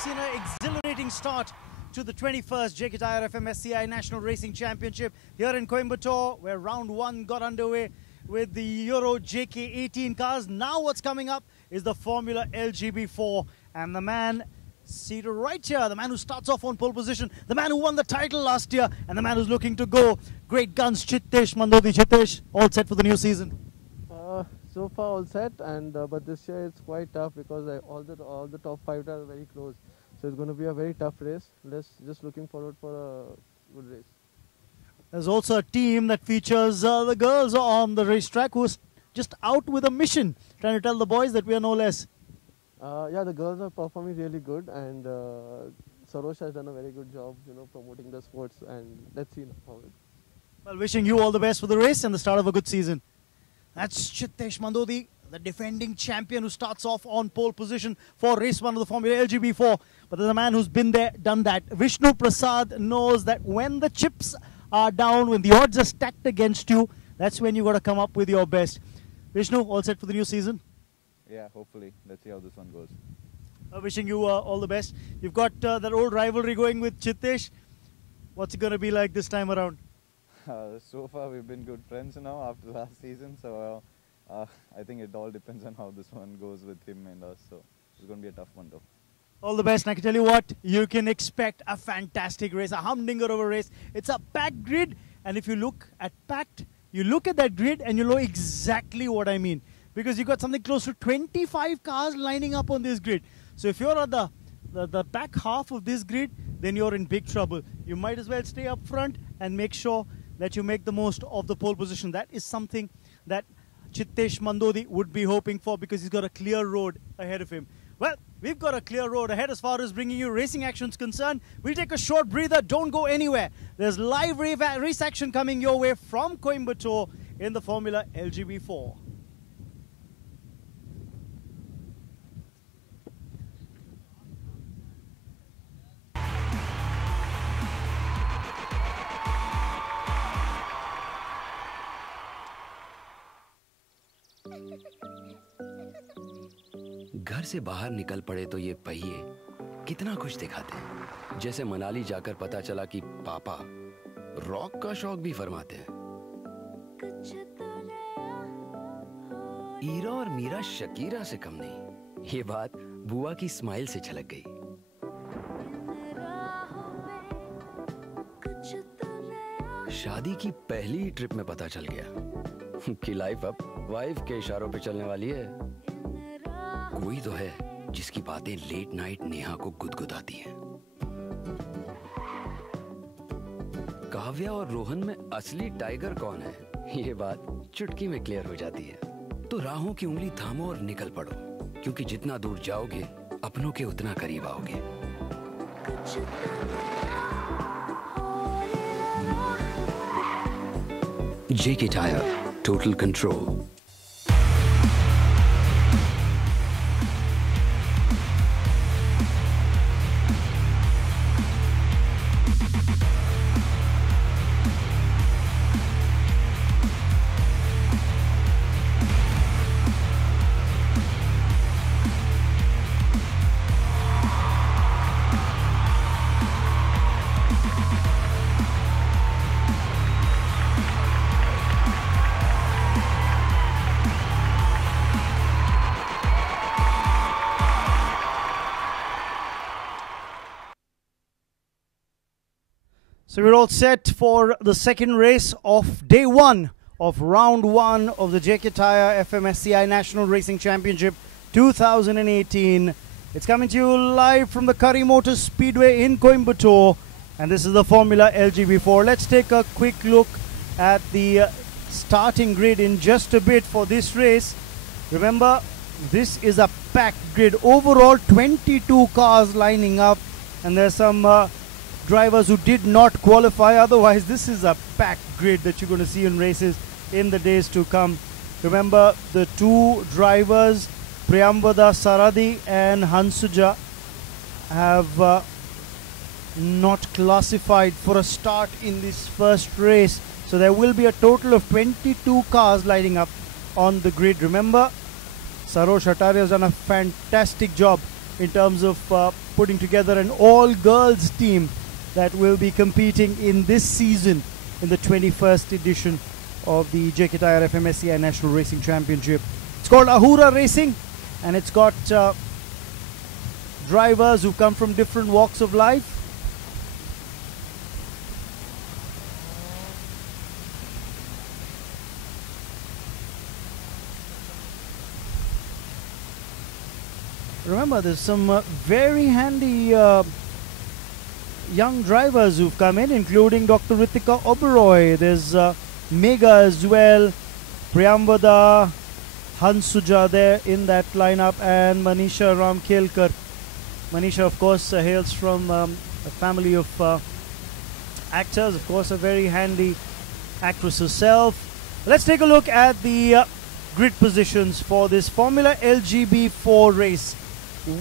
seen an exhilarating start to the 21st JK Tyre FMSCI National Racing Championship here in Coimbatore, where round one got underway with the Euro JK18 cars. Now what's coming up is the Formula LGB4, and the man seated right here, the man who starts off on pole position, the man who won the title last year, and the man who's looking to go great guns, Chittesh Mandodi. Chittesh, all set for the new season? So far all set, and but this year it's quite tough because all the top 5 are very close. So it's going to be a very tough race. Just looking forward for a good race. There's also a team that features the girls on the racetrack who's just out with a mission, trying to tell the boys that we are no less. Yeah, the girls are performing really good, and Sarosh has done a very good job, promoting the sports, and let's see how it. Well, wishing you all the best for the race and the start of a good season. That's Chittesh Mandodi, the defending champion, who starts off on pole position for race 1 of the Formula LGB4. But there's a man who's been there, done that. Vishnu Prasad knows that when the chips are down, when the odds are stacked against you, that's when you got to come up with your best. Vishnu, all set for the new season? Yeah, hopefully. Let's see how this one goes. Wishing you all the best. You've got that old rivalry going with Chittesh. What's it going to be like this time around? So far we've been good friends now after last season, so I think it all depends on how this one goes with him and us, so it's going to be a tough one though. All the best, and I can tell you what, you can expect a fantastic race, a humdinger of a race. It's a packed grid, and if you look at packed, you look at that grid and you know exactly what I mean, because you've got something close to 25 cars lining up on this grid. So if you're at the back half of this grid, then you're in big trouble. You might as well stay up front and make sure that you make the most of the pole position. That is something that Chittesh Mandodi would be hoping for, because he's got a clear road ahead of him. Well, we've got a clear road ahead as far as bringing you racing actions concerned. We'll take a short breather. Don't go anywhere. There's live race action coming your way from Coimbatore in the Formula LGB4. घर से बाहर निकल पड़े तो ये पहिए कितना कुछ दिखाते हैं। जैसे मनाली जाकर पता चला कि पापा रॉक का शौक भी फरमाते हैं। ईरा और मीरा शकीरा से कम नहीं। ये बात बुआ की स्माइल से झलक गई। शादी की पहली ट्रिप में पता चल गया कि लाइफ अब वाइफ के इशारों पे चलने वाली है। कोई तो है जिसकी बातें लेट नाइट नेहा को गुदगुदाती हैं। काव्या और रोहन में असली टाइगर कौन है, ये बात चुटकी में क्लियर हो जाती है। तो राहों की उंगली थामो और निकल पड़ो, क्योंकि जितना दूर जाओगे अपनों के उतना करीब आओगे। JK Tyre, total control. So we're all set for the second race of day 1 of round 1 of the JK Tyre FMSCI National Racing Championship 2018. It's coming to you live from the Curry Motors Speedway in Coimbatore, and this is the Formula LGB4. Let's take a quick look at the starting grid in just a bit for this race. Remember, this is a packed grid. Overall, 22 cars lining up, and there's some drivers who did not qualify. Otherwise, this is a packed grid that you're going to see in races in the days to come. Remember, the two drivers, Priyamvada Saradi and Hansuja, have not classified for a start in this first race. So there will be a total of 22 cars lining up on the grid. Remember, Sarosh Acharya has done a fantastic job in terms of putting together an all-girls team that will be competing in this season in the 21st edition of the JK Tyre FMSCI National Racing Championship. It's called Ahura Racing, and it's got drivers who come from different walks of life. Remember, there's some very handy young drivers who've come in, including Dr. Ritika Oberoi. There's Mega as well, Priyamvada, Hansuja there in that lineup, and Manisha Ramkelkar. Manisha, of course, hails from a family of actors, of course, a very handy actress herself. Let's take a look at the grid positions for this Formula LGB4 race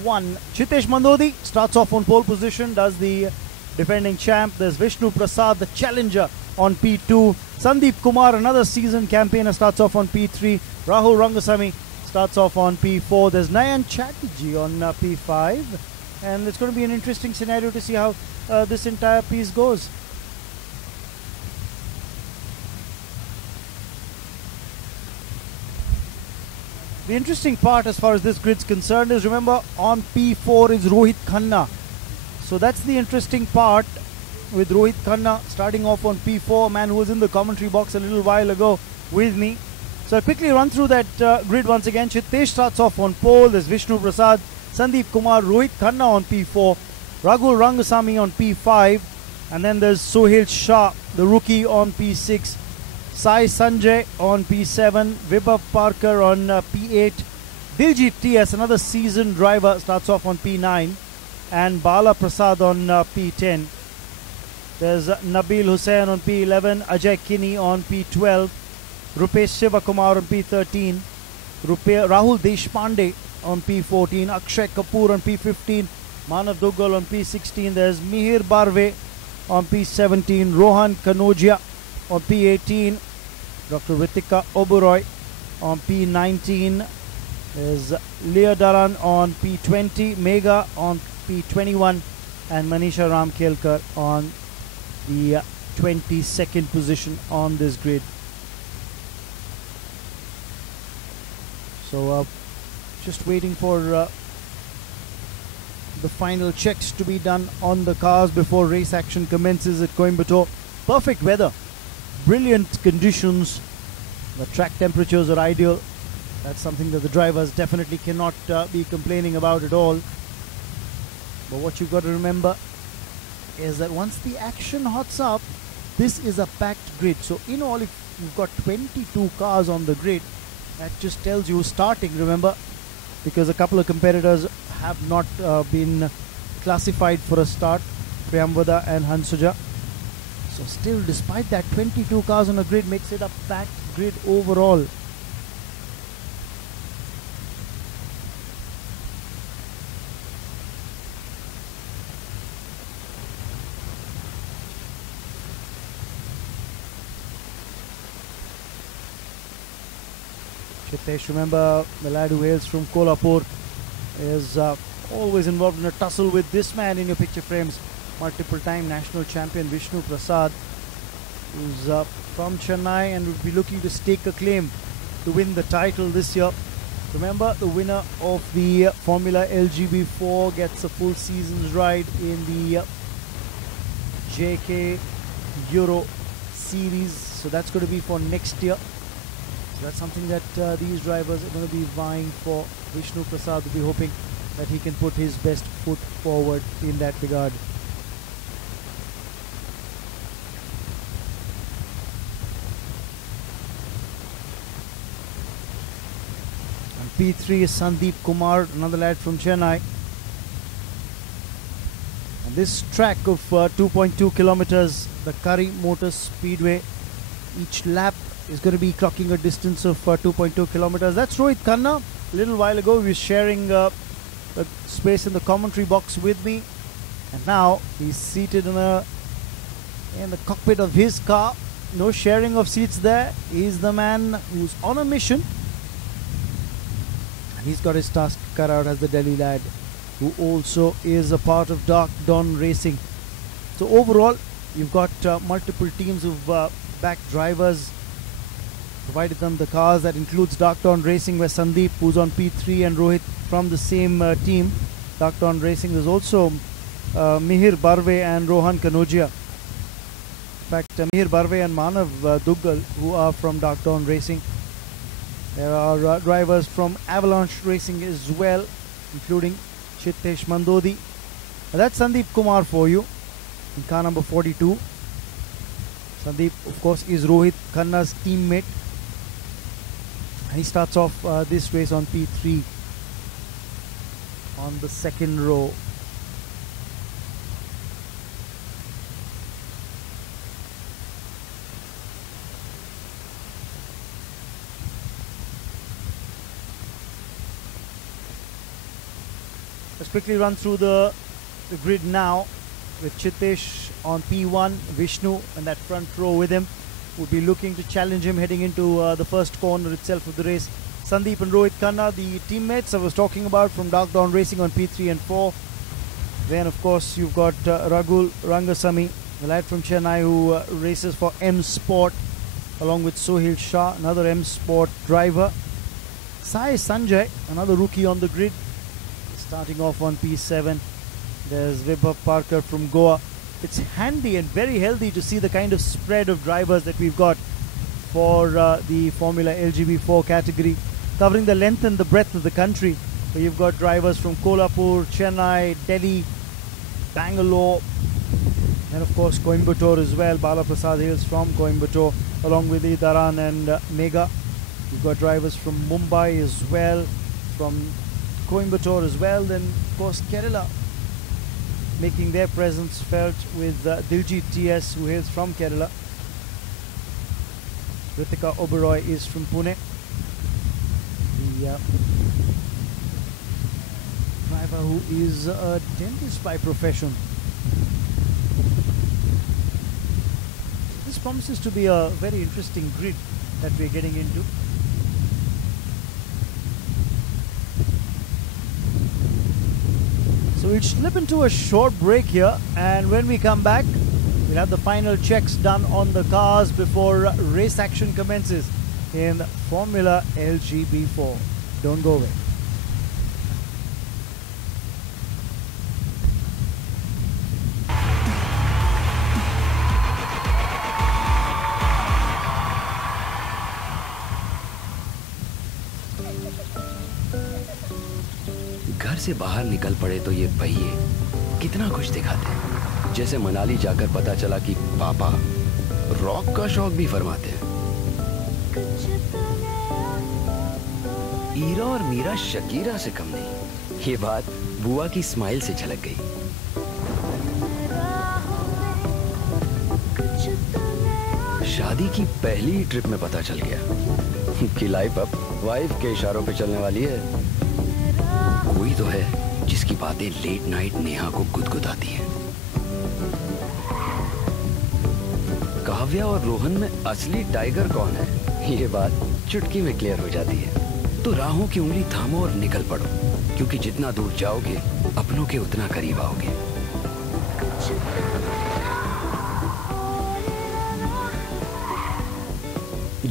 1. Chitesh Mandodi starts off on pole position, does the defending champ. There's Vishnu Prasad, the challenger, on P2. Sandeep Kumar, another seasoned campaigner, starts off on P3. Rahul Rangasamy starts off on P4. There's Nayan Chatterjee on P5. And it's going to be an interesting scenario to see how this entire piece goes. The interesting part as far as this grid's concerned is, remember, on P4 is Rohit Khanna. So that's the interesting part with Rohit Khanna starting off on P4, a man who was in the commentary box a little while ago with me. So I'll quickly run through that grid once again. Chitesh starts off on pole. There's Vishnu Prasad, Sandeep Kumar, Rohit Khanna on P4, Rahul Rangasamy on P5, and then there's Sohail Shah, the rookie, on P6. Sai Sanjay on P7, Vibhav Parker on P8, Diljit TS, another seasoned driver, starts off on P9, and Bala Prasad on P10. There's Nabil Hussain on P11, Ajay Kini on P12, Rupesh Shivakumar on P13, Rahul Deshpande on P14, Akshay Kapoor on P15, Manav Duggal on P16. There's Mihir Barve on P17, Rohan Kanodia on P18, Dr. Ritika Oberoi on P19. There's Leah Daran on P20, Mega on P21, and Manisha Ramkelkar on the 22nd position on this grid. So just waiting for the final checks to be done on the cars before race action commences at Coimbatore. Perfect weather, brilliant conditions, the track temperatures are ideal. That's something that the drivers definitely cannot be complaining about at all. But what you've got to remember is that once the action hots up, this is a packed grid. So in all, if you've got 22 cars on the grid, that just tells you starting, remember, because a couple of competitors have not been classified for a start, Priyamvada and Hansuja. So still, despite that, 22 cars on a grid makes it a packed grid overall. Chitesh, remember, the lad who hails from Kolhapur, is always involved in a tussle with this man in your picture frames, multiple time national champion Vishnu Prasad, who's from Chennai and will be looking to stake a claim to win the title this year. Remember, the winner of the Formula LGB4 gets a full season's ride in the JK Euro Series, so that's going to be for next year. So that's something that these drivers are going to be vying for. Vishnu Prasad will be hoping that he can put his best foot forward in that regard. And P3 is Sandeep Kumar, another lad from Chennai. And this track of 2.2 kilometers, the Curry Motor Speedway, each lap is going to be clocking a distance of 2.2 kilometers. That's Rohit Khanna. A little while ago, he was sharing a space in the commentary box with me, and now he's seated in the cockpit of his car. No sharing of seats there. He's the man who's on a mission, and he's got his task cut out as the Delhi lad. who also is a part of Dark Dawn Racing. So overall, you've got multiple teams who've backed drivers, provided them the cars. That includes Dark Dawn Racing, where Sandeep, who's on P3, and Rohit from the same team, Dark Dawn Racing. There's also Mihir Barve and Rohan Kanodia. In fact, Mihir Barve and Manav Duggal, who are from Dark Dawn Racing. There are drivers from Avalanche Racing as well, including Chitesh Mandodi. That's Sandeep Kumar for you in car number 42. Sandeep, of course, is Rohit Khanna's teammate. He starts off this race on P3 on the second row. Let's quickly run through the grid now, with Chitesh on P1, Vishnu and that front row with him would be looking to challenge him heading into the first corner itself of the race. Sandeep and Rohit Khanna, the teammates I was talking about from Dark Dawn Racing on P3 and 4. Then of course you've got Ragul Rangasamy, the lad from Chennai who races for M Sport, along with Sohil Shah, another M Sport driver. Sai Sanjay, another rookie on the grid, starting off on P7. There's Vibhav Parker from Goa. It's handy and very healthy to see the kind of spread of drivers that we've got for the Formula LGB4 category, covering the length and the breadth of the country. So you've got drivers from Kolhapur, Chennai, Delhi, Bangalore, and of course Coimbatore as well. Bala Prasad hails from Coimbatore, along with Dharan and Mega. You've got drivers from Mumbai as well, from Coimbatore as well. Then of course Kerala making their presence felt with Diljit TS, who hails from Kerala. Ritika Oberoi is from Pune. The driver who is a dentist by profession. This promises to be a very interesting grid that we're getting into. So we'll slip into a short break here, and when we come back, we'll have the final checks done on the cars before race action commences in Formula LGB4. Don't go away. घर से बाहर निकल पड़े तो ये पहिए कितना खुश दिखाते हैं। जैसे मनाली जाकर पता चला कि पापा रॉक का शौक भी फरमाते हैं। ईरा और मीरा शकीरा से कम नहीं। ये बात बुआ की स्माइल से झलक गई। शादी की पहली ट्रिप में पता चल गया कि लाइफ अब वाइफ के इशारों पे चलने वाली है। कोई तो है जिसकी बातें लेट नाइट नेहा को गुदगुदाती हैं। काव्या और रोहन में असली टाइगर कौन है, ये बात चुटकी में क्लियर हो जाती है। तो राहों की उंगली थामो और निकल पड़ो, क्योंकि जितना दूर जाओगे अपनों के उतना करीब आओगे।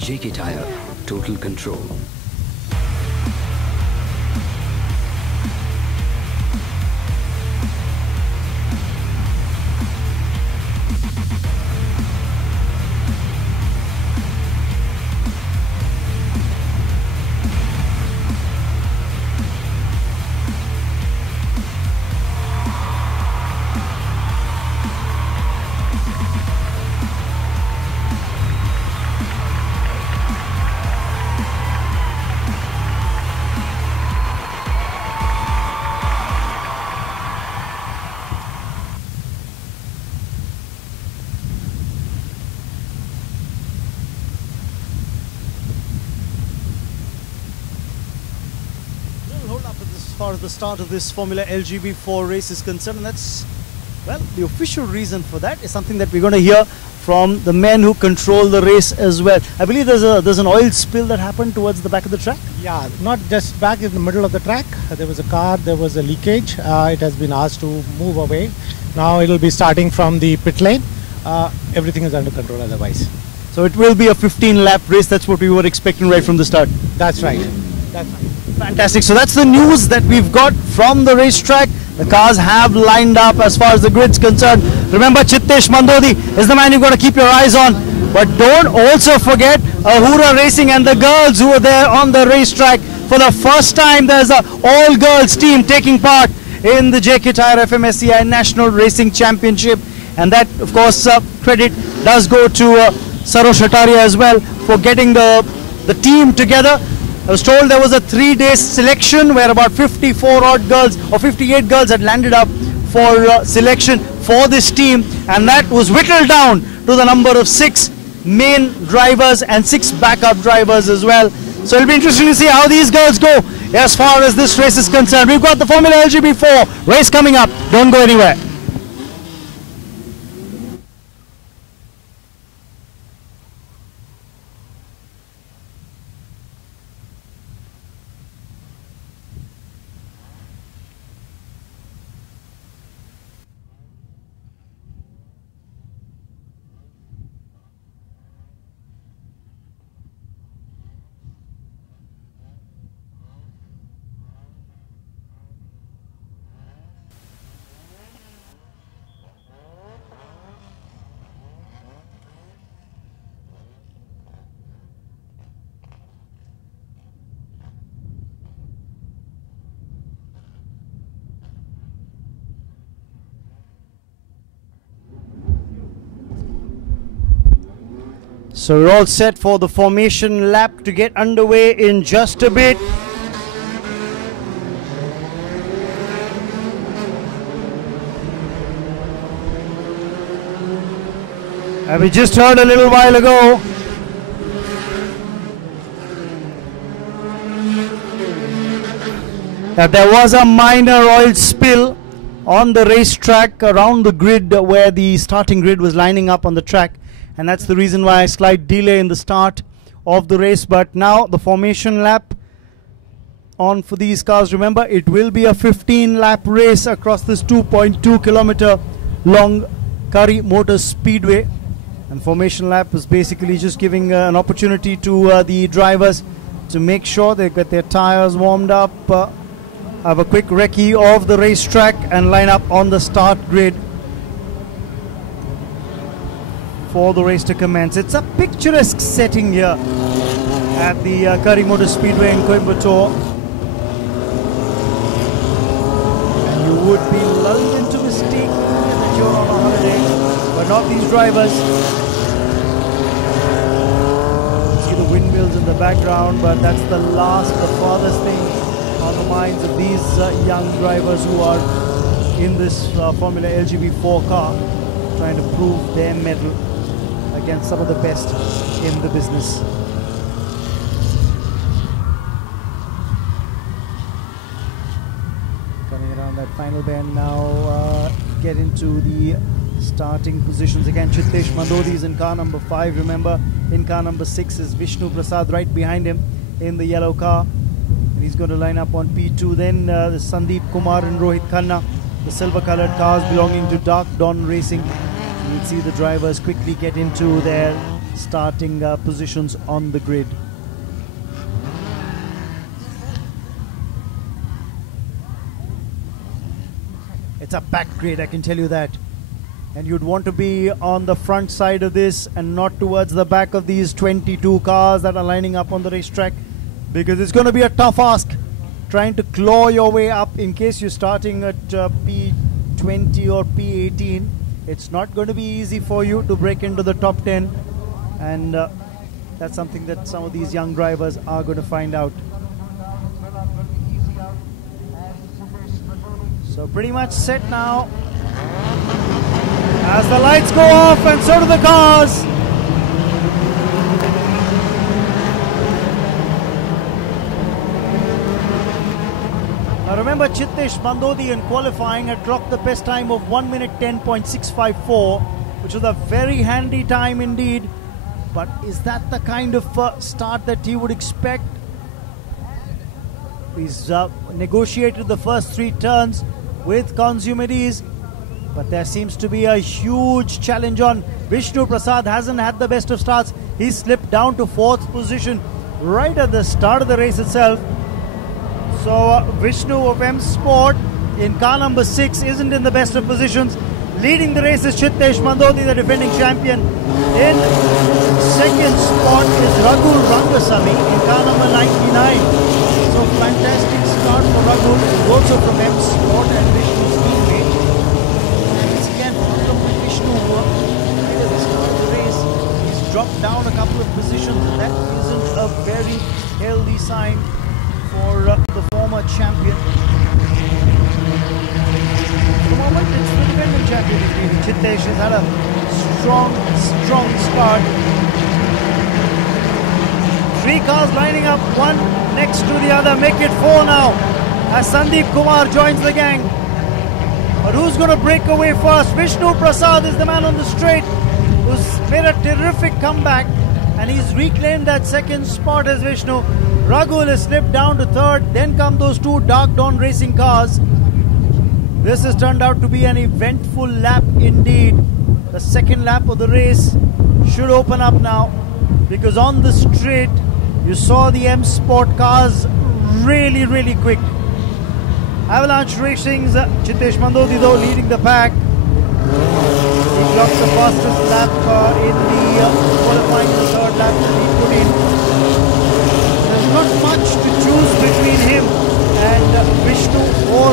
JK Tyre, total control. As far as the start of this Formula LGB4 race is concerned, and that's, well, the official reason for that is something that we're going to hear from the men who control the race as well. I believe there's an oil spill that happened towards the back of the track. Yeah, not just back in the middle of the track. There was a car, there was a leakage. It has been asked to move away. Now it will be starting from the pit lane. Everything is under control otherwise. So it will be a 15-lap race. That's what we were expecting right from the start. That's right. That's right. Fantastic. So that's the news that we've got from the racetrack. The cars have lined up as far as the grid's concerned. Remember, Chittesh Mandodi is the man you've got to keep your eyes on. But don't also forget Ahura Racing and the girls who are there on the racetrack. For the first time, there's an all-girls team taking part in the JK Tyre FMSCI National Racing Championship. And that, of course, credit does go to Sarosh Hataria as well for getting the team together. I was told there was a 3-day selection where about 54 odd girls or 58 girls had landed up for selection for this team, and that was whittled down to the number of 6 main drivers and 6 backup drivers as well. So it'll be interesting to see how these girls go as far as this race is concerned. We've got the Formula LGB4 race coming up. Don't go anywhere. So we're all set for the formation lap to get underway in just a bit. And we just heard a little while ago that there was a minor oil spill on the racetrack around the grid where the starting grid was lining up on the track. And that's the reason why a slight delay in the start of the race. But now the formation lap on for these cars. Remember, it will be a 15-lap race across this 2.2 kilometer long Curry Motor Speedway. And formation lap is basically just giving an opportunity to the drivers to make sure they get their tires warmed up, have a quick recce of the racetrack and line up on the start grid for the race to commence. It's a picturesque setting here at the Curry Motor Speedway in Coimbatore. And you would be lulled into mistake that you're on a holiday, but not these drivers. You see the windmills in the background, but that's the farthest thing on the minds of these young drivers who are in this Formula LGB4 car, trying to prove their mettle against some of the best in the business. Coming around that final bend now, get into the starting positions again. Chittesh Mandodi is in car number 5. Remember, in car number 6 is Vishnu Prasad right behind him in the yellow car. And he's going to line up on P2. Then the Sandeep Kumar and Rohit Khanna, the silver colored cars belonging to Dark Dawn Racing. You'll see the drivers quickly get into their starting positions on the grid. It's a packed grid, I can tell you that. And you'd want to be on the front side of this and not towards the back of these 22 cars that are lining up on the racetrack, because it's going to be a tough ask trying to claw your way up in case you're starting at P20 or P18. It's not going to be easy for you to break into the top 10, and that's something that some of these young drivers are going to find out. So pretty much set now as the lights go off, and so do the cars. Now remember, Chittesh Mandodi in qualifying had clocked the best time of 1 minute 10.654. which was a very handy time indeed. But is that the kind of start that he would expect? He's negotiated the first 3 turns with consummate ease, but there seems to be a huge challenge on. Vishnu Prasad hasn't had the best of starts. He slipped down to 4th position right at the start of the race itself. So Vishnu of M Sport in car number 6 isn't in the best of positions. Leading the race is Chittesh Mandodi, the defending champion. In 2nd spot is Ragul Rangasamy in car number 99. So fantastic start for Ragul, who's also from M Sport and Vishnu's teammate. And it's again problem with Vishnu. Right at the start of the race, he's dropped down a couple of positions, and that isn't a very healthy sign for the former champion. At the moment, it's the defending champion is leading. Chittesh has had a strong start. 3 cars lining up, one next to the other. Make it 4 now as Sandeep Kumar joins the gang. But who's going to break away first? Vishnu Prasad is the man on the straight who's made a terrific comeback, and he's reclaimed that 2nd spot as Vishnu. Ragul has slipped down to 3rd. Then come those 2 Dark Dawn racing cars. This has turned out to be an eventful lap indeed. The 2nd lap of the race should open up now, because on the straight you saw the M Sport cars really quick. Avalanche Racing's Chittesh Mandodi though leading the pack. He clocks the fastest lap in the qualifying, the 3rd lap that he put in. There's not much to choose between him and Vishnu or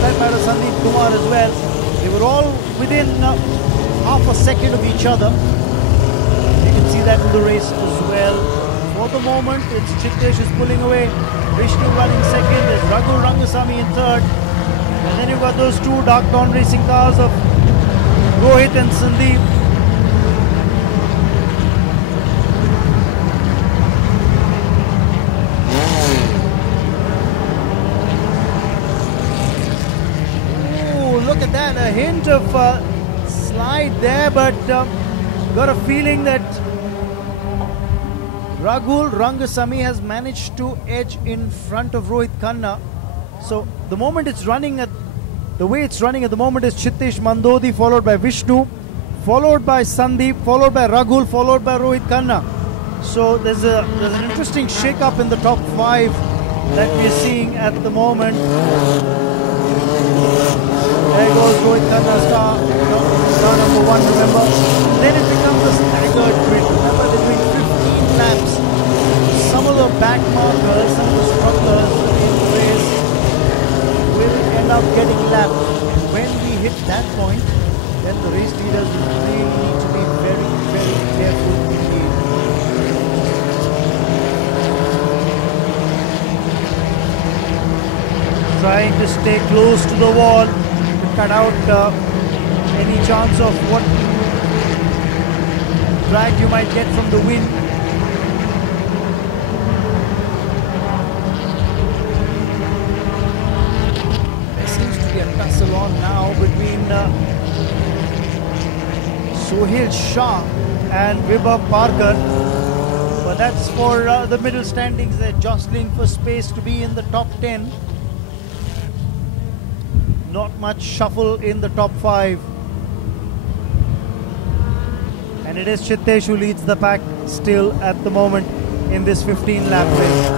that matter Sandeep Kumar as well. They were all within half a second of each other. You can see that in the race as well. For the moment, it's Chittesh is pulling away. Vishnu running 2nd. There's Ragul Rangasamy in 3rd. And then you've got those 2 Dark Dawn racing cars of Rohit and Sandeep. Look at that, a hint of slide there, but got a feeling that Ragul Rangasamy has managed to edge in front of Rohit Khanna. So the moment it's running the way it's running at the moment is Chittesh Mandodi, followed by Vishnu, followed by Sandeep, followed by Ragul, followed by Rohit Khanna. So there's an interesting shake-up in the top 5 that we're seeing at the moment. There goes Rohit Khanna's car number 1, remember. Then it becomes a staggered grid. Remember, they're doing 15 laps. Some of the back markers, some of the strugglers in the race will end up getting lapped. When we hit that point, then the race leaders really need to be very careful indeed. Trying to stay close to the wall, cut out any chance of what drag you might get from the wind. There seems to be a tussle on now between Sohail Shah and Vibhav Parkar, but that's for the middle standings. They're jostling for space to be in the top 10. Not much shuffle in the top 5. And it is Chittesh who leads the pack still at the moment in this 15-lap race.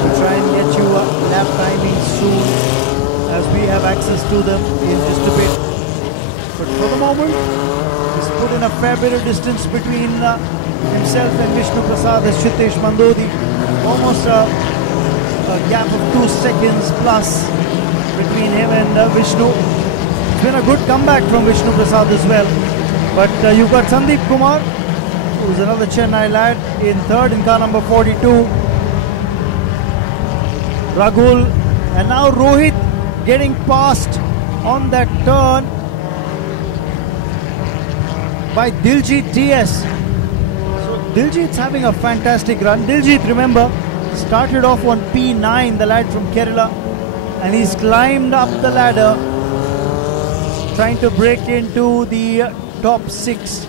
We'll try and get you lap timings soon as we have access to them in just a bit. But for the moment, he's put in a fair bit of distance between himself and Vishnu Prasad as Chittesh Mandodi. Almost a gap of 2 seconds plus between him and Vishnu. It's been a good comeback from Vishnu Prasad as well. But you've got Sandeep Kumar, who's another Chennai lad, in 3rd in car number 42. Ragul, and now Rohit getting past on that turn by Diljit TS. Diljit's having a fantastic run. Diljit, remember, started off on P9, the lad from Kerala, and he's climbed up the ladder, trying to break into the top 6.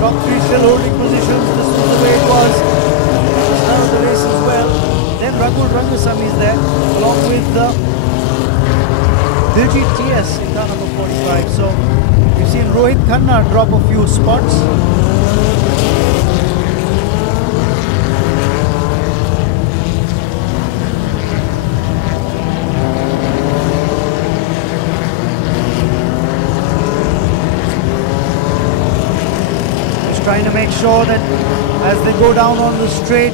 Top 3 still holding positions. This was the way it was at the start of the race as well. Then Raghu Rangasamy is there, along with Diljit TS in car number 45. So we've seen Rohit Khanna drop a few spots. Trying to make sure that as they go down on the straight,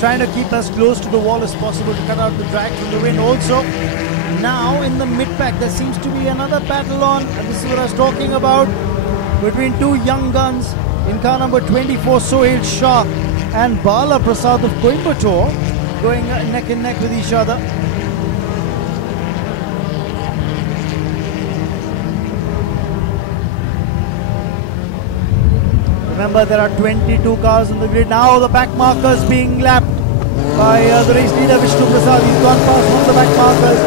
trying to keep as close to the wall as possible to cut out the drag from the wind. Also, now in the mid-pack, there seems to be another battle on, and this is what I was talking about, between two young guns in car number 24, Sohail Shah and Bala Prasad of Coimbatore, going neck and neck with each other. Remember, there are 22 cars on the grid. Now the back markers being lapped by the race leader Vishnu Prasad. He's gone past one of the back markers.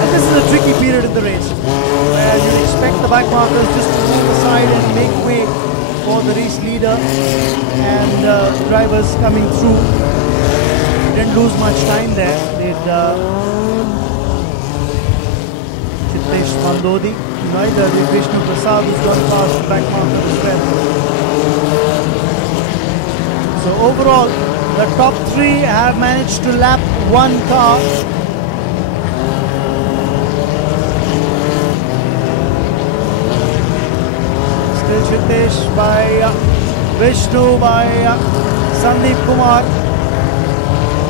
And this is a tricky period in the race, where you expect the back markers just to move aside and make way for the race leader and drivers coming through. Didn't lose much time there. Chittesh Mandodi, neither did Vishnu Prasad, who's gone past the back marker as well. So overall, the top 3 have managed to lap one car. Still Chittesh by Vishnu, by Sandeep Kumar.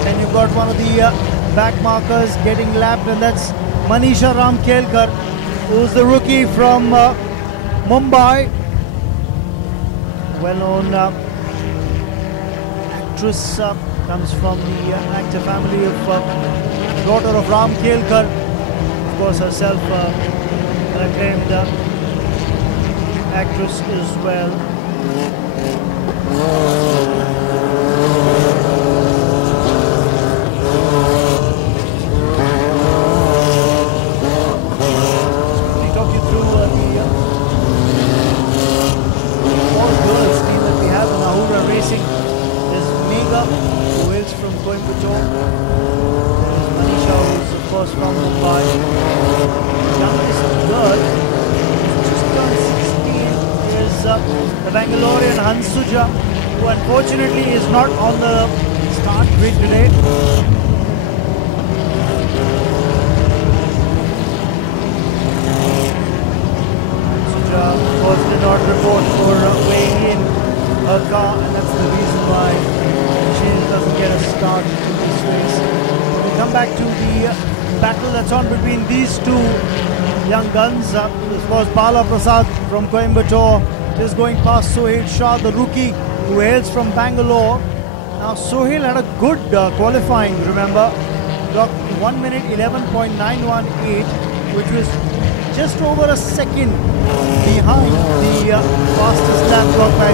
And you've got one of the back markers getting lapped, and that's Manisha Ramkelkar, who's the rookie from Mumbai. Well-known actress, comes from the actor family of daughter of Ram Kelkar, of course herself an acclaimed actress as well. Let me talk you through the all-girls team that we have in Ahura Racing. Who hails from Coimbatore. There's Manisha, who's of course from Mumbai. Youngest girl, who's just turned 16, is the Bangalorean Hansuja, who unfortunately is not on the start grid today. Hansuja, of course, did not report for weighing in her car, and that's the reason why doesn't get a start in this race. We come back to the battle that's on between these two young guns. Of course, Bala Prasad from Coimbatore is going past Sohail Shah, the rookie, who hails from Bangalore. Now, Sohail had a good qualifying, remember. Clocked 1 minute 11.918, which was just over a second behind the fastest lap clocked by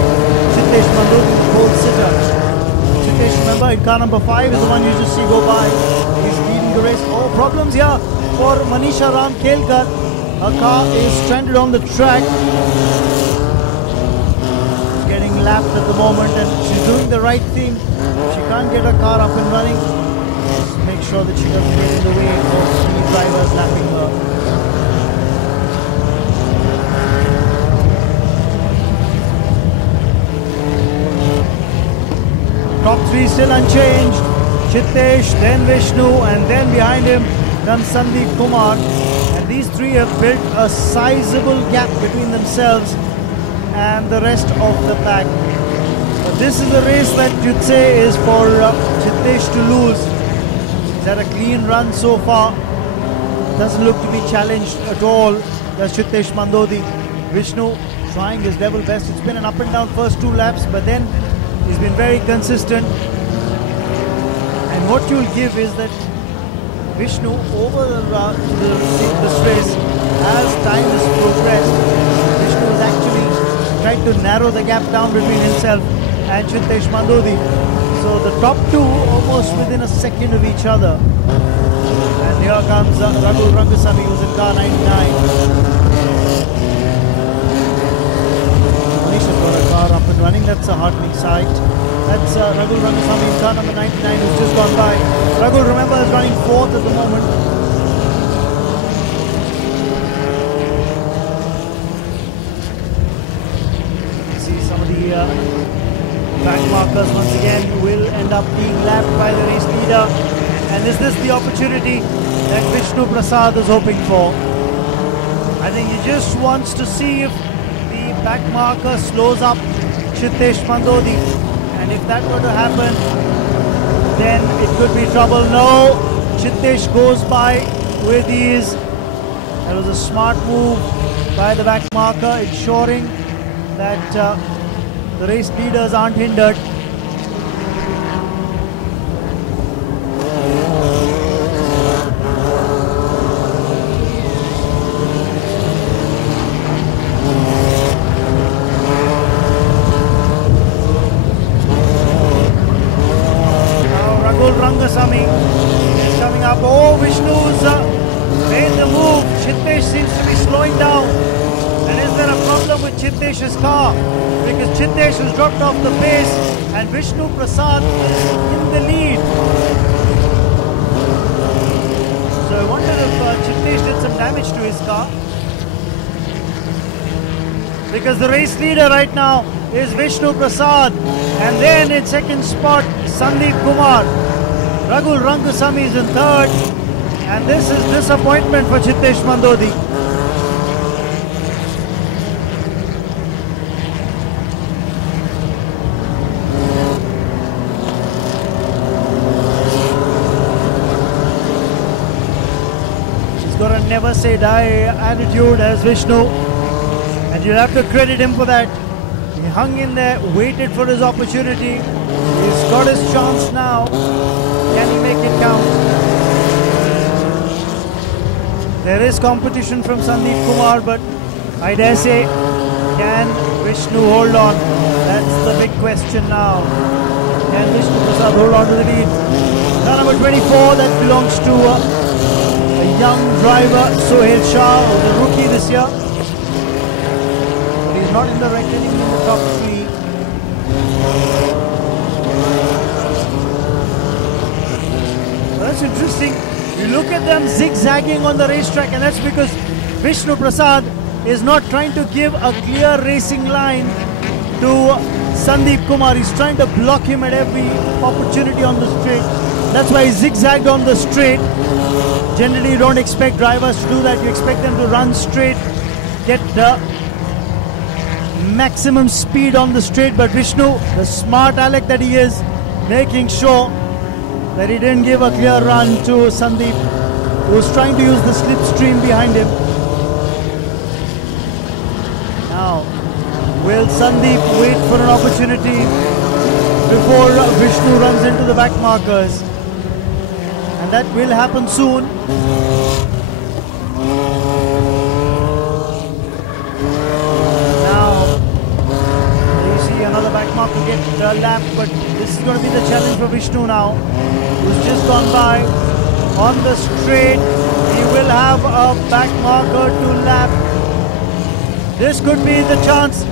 Chittesh Mandodi, the pole sitter. Chittesh, remember, in car number 5 is the one you just see go by. He's leading the race. Oh, problems here for Manisha Ramkelkar. Her car is stranded on the track. She's getting lapped at the moment, and she's doing the right thing. She can't get her car up and running. Just make sure that she doesn't get in the way of the drivers lapping her. Top 3 still unchanged. Chittesh, then Vishnu, and then behind him comes Sandeep Kumar. And these 3 have built a sizable gap between themselves and the rest of the pack. But this is a race that you'd say is for Chittesh to lose. He's had a clean run so far. Doesn't look to be challenged at all. That's Chittesh Mandodi. Vishnu trying his level best. It's been an up and down first 2 laps, but then he's been very consistent. And what you'll give is that Vishnu over this race as time has progressed. Vishnu has actually tried to narrow the gap down between himself and Chittesh Mandodi. So the top two almost within a second of each other. And here comes Raghu Rangasamy, who's in car 99. Manisha's got a car up and running. That's a heartening sight. That's Raghu Rangasamy in car number 99, who's just gone by. Raghu, remember, is running fourth at the moment. You see some of the back markers once again will end up being lapped by the race leader. And is this the opportunity that Vishnu Prasad is hoping for? I think he just wants to see if the back marker slows up Chittesh Mandodi. And if that were to happen, then it could be trouble. No, Chittesh goes by with ease. That was a smart move by the back marker, ensuring that the race leaders aren't hindered. Rangasamy is coming up. Oh, Vishnu's made the move. Chittesh seems to be slowing down. And is there a problem with Chittesh's car? Because Chittesh has dropped off the pace and Vishnu Prasad is in the lead. So I wonder if Chittesh did some damage to his car. Because the race leader right now is Vishnu Prasad. And then in second spot, Sandeep Kumar. Raghu Rangasamy is in third, and this is disappointment for Chittesh Mandodi. He's got a never say die attitude as Vishnu, and you'll have to credit him for that. He hung in there, waited for his opportunity. He's got his chance now. Can he make it count? There is competition from Sandeep Kumar, but I dare say, can Vishnu hold on? That's the big question now. Can Vishnu Prasad hold on to the lead? Car number 24, that belongs to a young driver, Sohail Shah, who's a rookie this year. But he's not in the reckoning in the top three. That's interesting. You look at them zigzagging on the racetrack, and that's because Vishnu Prasad is not trying to give a clear racing line to Sandeep Kumar. He's trying to block him at every opportunity on the straight. That's why he zigzagged on the straight. Generally, you don't expect drivers to do that. You expect them to run straight, get the maximum speed on the straight. But Vishnu, the smart Alec that he is, making sure that he didn't give a clear run to Sandeep, who was trying to use the slipstream behind him. Now, will Sandeep wait for an opportunity before Vishnu runs into the back markers? And that will happen soon. Now, you see another back marker get lapped, but this is going to be the challenge for Vishnu now, who's just gone by on the straight. He will have a back marker to lap. This could be the chance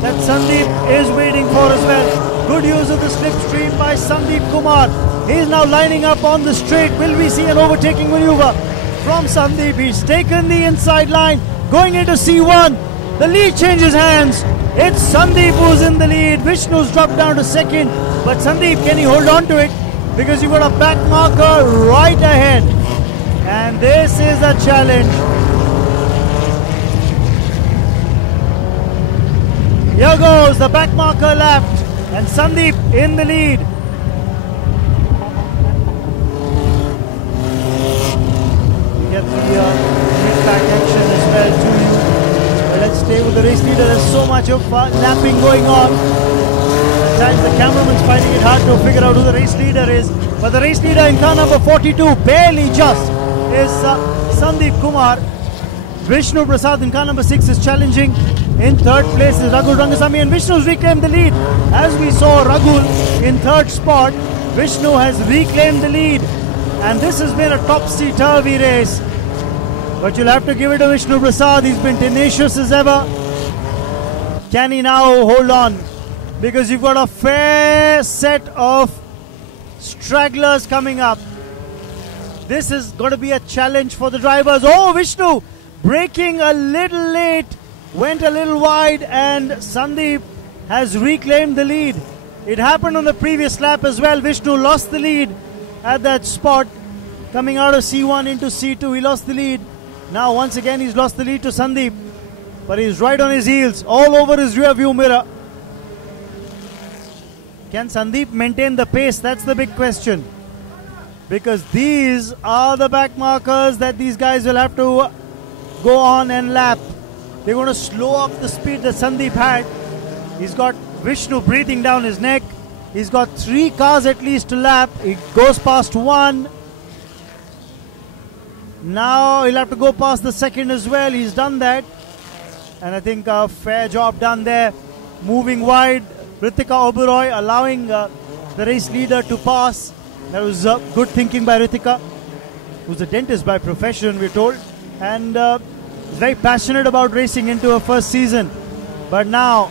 that Sandeep is waiting for as well. Good use of the slipstream by Sandeep Kumar. He is now lining up on the straight. Will we see an overtaking maneuver from Sandeep? He's taken the inside line, going into C1. The lead changes hands. It's Sandeep who's in the lead. Vishnu's dropped down to second. But Sandeep, can he hold on to it? Because you've got a back marker right ahead. And this is a challenge. Here goes the back marker lapped. And Sandeep in the lead. You get the mid-back action as well to you. But let's stay with the race leader. There's so much of lapping going on. At times the cameraman's finding it hard to figure out who the race leader is. But the race leader in car number 42 barely just is Sandeep Kumar. Vishnu Prasad in car number 6 is challenging. In third place is Ragul Rangasamy, and Vishnu's reclaimed the lead. As we saw Ragul in third spot, Vishnu has reclaimed the lead. And this has been a topsy-turvy race. But you'll have to give it to Vishnu Prasad. He's been tenacious as ever. Can he now hold on? Because you've got a fair set of stragglers coming up. This is going to be a challenge for the drivers. Oh, Vishnu braking a little late, went a little wide, and Sandeep has reclaimed the lead. It happened on the previous lap as well. Vishnu lost the lead at that spot. Coming out of C1 into C2, he lost the lead. Now once again he's lost the lead to Sandeep. But he's right on his heels, all over his rear view mirror. Can Sandeep maintain the pace? That's the big question. Because these are the back markers that these guys will have to go on and lap. They're going to slow up the speed that Sandeep had. He's got Vishnu breathing down his neck. He's got 3 cars at least to lap. He goes past 1. Now he'll have to go past the second as well. He's done that. And I think a fair job done there. Moving wide. Ritika Oberoi allowing the race leader to pass. That was good thinking by Ritika, who's a dentist by profession, we're told. And very passionate about racing into her first season. But now,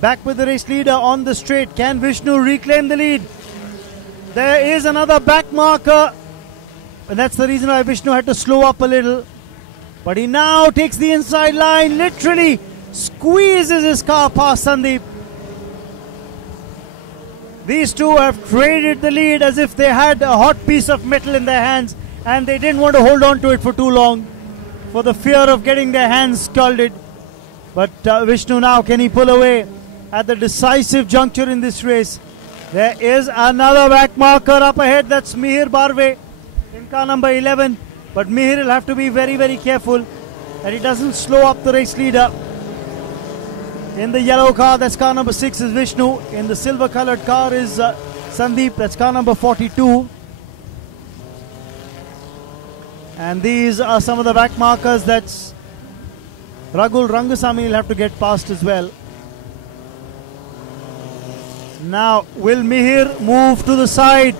back with the race leader on the straight. Can Vishnu reclaim the lead? There is another back marker. And that's the reason why Vishnu had to slow up a little. But he now takes the inside line, literally squeezes his car past Sandeep. These two have traded the lead as if they had a hot piece of metal in their hands and they didn't want to hold on to it for too long for the fear of getting their hands scalded. But Vishnu now, can he pull away at the decisive juncture in this race? There is another back marker up ahead. That's Mihir Barve in car number 11. But Mihir will have to be very, very careful that he doesn't slow up the race leader. In the yellow car, that's car number 6 is Vishnu. In the silver colored car is Sandeep. That's car number 42. And these are some of the back markers. That's Ragul Rangasamy will have to get past as well. Now, will Mihir move to the side?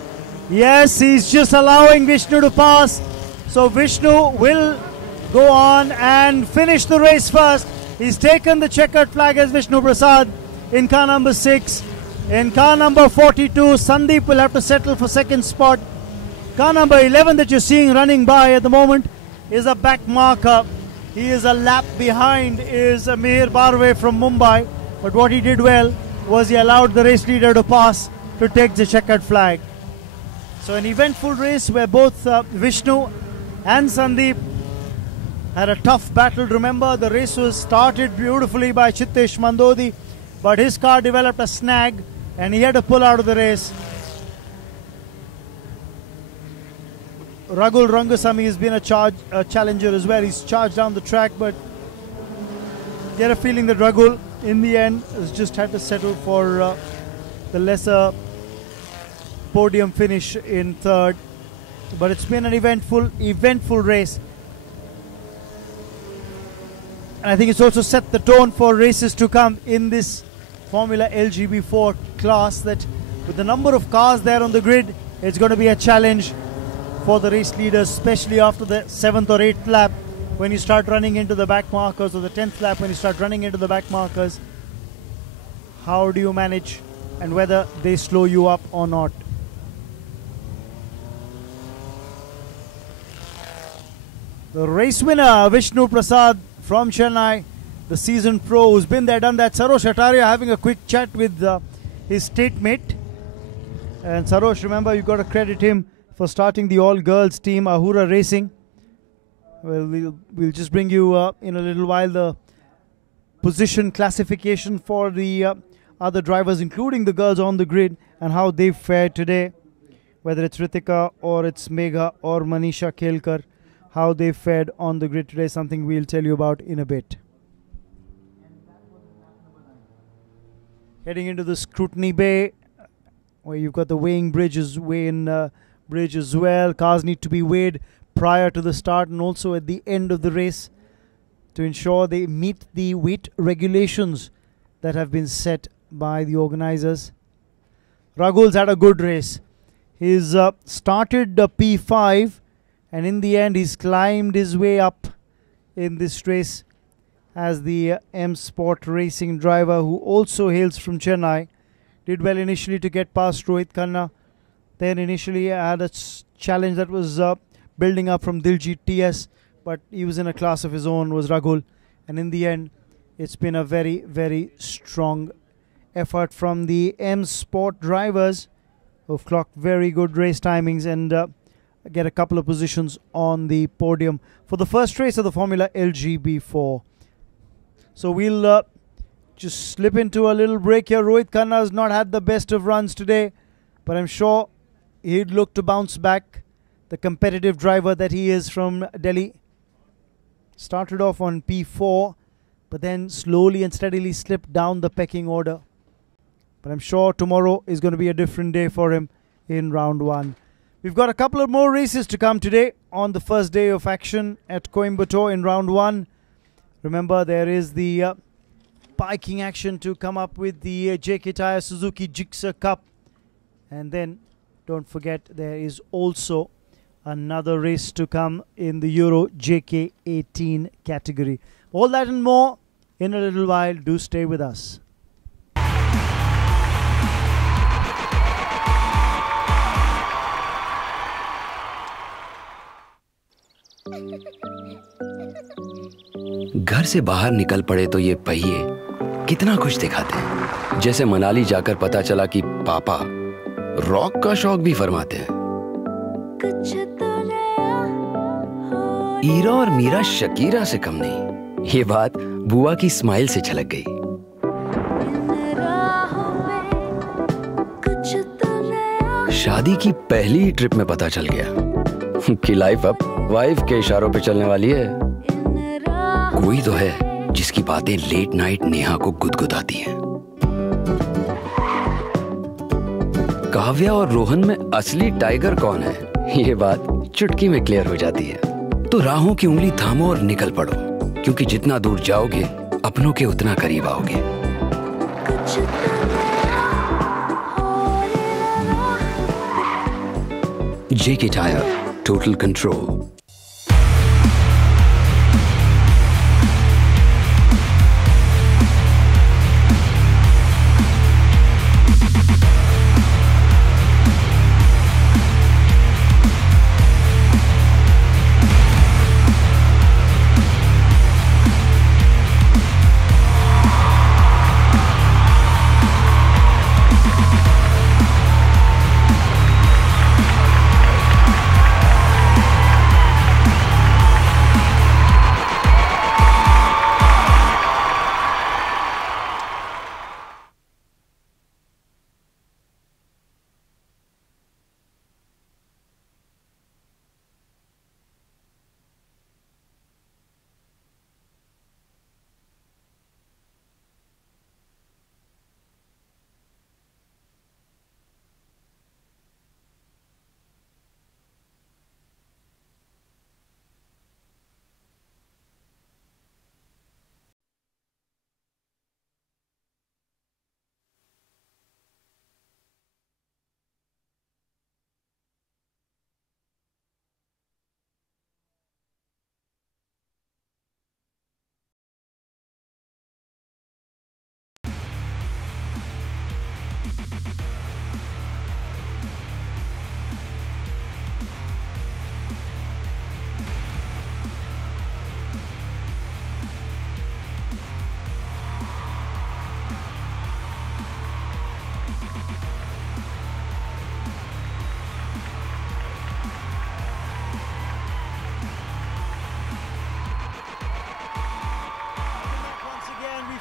Yes, he's just allowing Vishnu to pass. So Vishnu will go on and finish the race first. He's taken the checkered flag as Vishnu Prasad in car number 6. In car number 42, Sandeep will have to settle for second spot. Car number 11 that you're seeing running by at the moment is a back marker. He is a lap behind is Mihir Barve from Mumbai. But what he did well was he allowed the race leader to pass to take the checkered flag. So an eventful race where both Vishnu and Sandeep had a tough battle. Remember, the race was started beautifully by Chittesh Mandodi, but his car developed a snag and he had to pull out of the race. Ragul Rangasamy has been a challenger as well. He's charged down the track, but get a feeling that Ragul in the end has just had to settle for the lesser podium finish in third. But it's been an eventful race. And I think it's also set the tone for races to come in this Formula LGB4 class, that with the number of cars there on the grid, it's going to be a challenge for the race leaders, especially after the 7th or 8th lap when you start running into the back markers, or the 10th lap when you start running into the back markers. How do you manage, and whether they slow you up or not? The race winner, Vishnu Prasad from Chennai, the seasoned pro who's been there, done that. Sarosh Ataria having a quick chat with his state mate. And Sarosh, remember, you got to credit him for starting the all-girls team, Ahura Racing. Well, we'll just bring you in a little while the position classification for the other drivers, including the girls on the grid, and how they've fared today. Whether it's Ritika or it's Megha or Manisha Kelkar, how they fared on the grid today, something we'll tell you about in a bit. Heading into the scrutiny bay, where you've got the weighing bridge as well. Cars need to be weighed prior to the start and also at the end of the race to ensure they meet the weight regulations that have been set by the organizers. Rahul's had a good race. He's started P5 and in the end he's climbed his way up in this race as the M Sport Racing driver, who also hails from Chennai. Did well initially to get past Rohit Khanna. Then initially had a challenge that was building up from Diljit TS, but he was in a class of his own, was Rahul. And in the end, it's been a very, very strong effort from the M Sport drivers, who've clocked very good race timings and get a couple of positions on the podium for the first race of the Formula LGB4. So we'll just slip into a little break here. Rohit Khanna has not had the best of runs today, but I'm sure he'd look to bounce back. The competitive driver that he is from Delhi. Started off on P4, but then slowly and steadily slipped down the pecking order. But I'm sure tomorrow is going to be a different day for him in round one. We've got a couple of more races to come today on the first day of action at Coimbatore in round one. Remember, there is the biking action to come up with the JK Tyre Suzuki Gixxer Cup. And then, don't forget, there is also another race to come in the Euro JK18 category. All that and more in a little while. Do stay with us. घर से बाहर निकल पड़े तो ये पहिए कितना कुछ दिखाते हैं। जैसे मनाली जाकर पता चला कि पापा रॉक का शौक भी फरमाते हैं। ईरा और मीरा शकीरा से कम नहीं। ये बात बुआ की स्माइल से झलक गई। शादी की पहली ट्रिप में पता चल गया कि लाइफ अब वाइफ के इशारों पे चलने वाली है। कोई तो है जिसकी बातें लेट नाइट नेहा को गुदगुदाती हैं। काव्या और रोहन में असली टाइगर कौन है, ये बात चुटकी में क्लियर हो जाती है। तो राहों की उंगली थामो और निकल पड़ो, क्योंकि जितना दूर जाओगे अपनों के उतना करीब आओगे। JK Tyre, total control.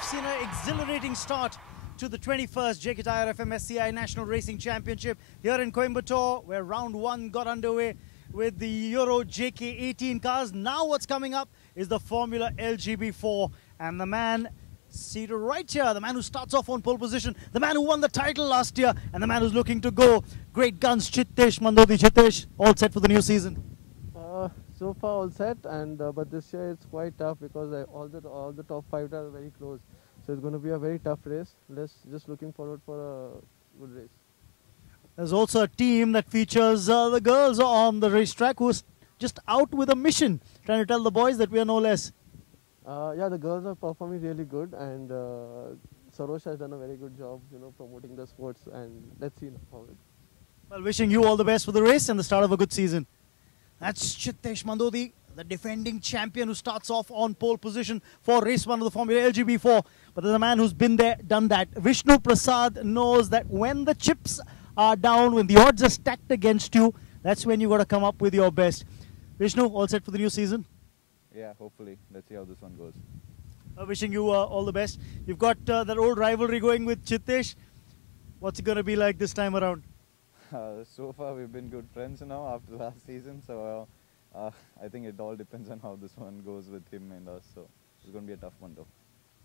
Seen an exhilarating start to the 21st JK Tyre FMSCI National Racing Championship here in Coimbatore, where round one got underway with the Euro JK18 cars. Now what's coming up is the Formula LGB4, and the man seated right here, the man who starts off on pole position, the man who won the title last year, and the man who's looking to go great guns, Chittesh Mandodi. Chittesh, all set for the new season? so far all set, and but this year it's quite tough because all the top 5 are very close. So it's going to be a very tough race. Let's just looking forward for a good race. There's also a team that features the girls on the racetrack who's just out with a mission, trying to tell the boys that we are no less. Yeah, the girls are performing really good, and Sarosh has done a very good job, promoting the sports, and let's see how it. Well, wishing you all the best for the race and the start of a good season. That's Chittesh Mandodi, the defending champion, who starts off on pole position for race 1 of the Formula LGB4. But there's a man who's been there, done that. Vishnu Prasad knows that when the chips are down, when the odds are stacked against you, that's when you got to come up with your best. Vishnu, all set for the new season? Yeah, hopefully. Let's see how this one goes. Wishing you all the best. You've got that old rivalry going with Chittesh. What's it going to be like this time around? So far we've been good friends now after last season, so I think it all depends on how this one goes with him and us. So it's going to be a tough one though.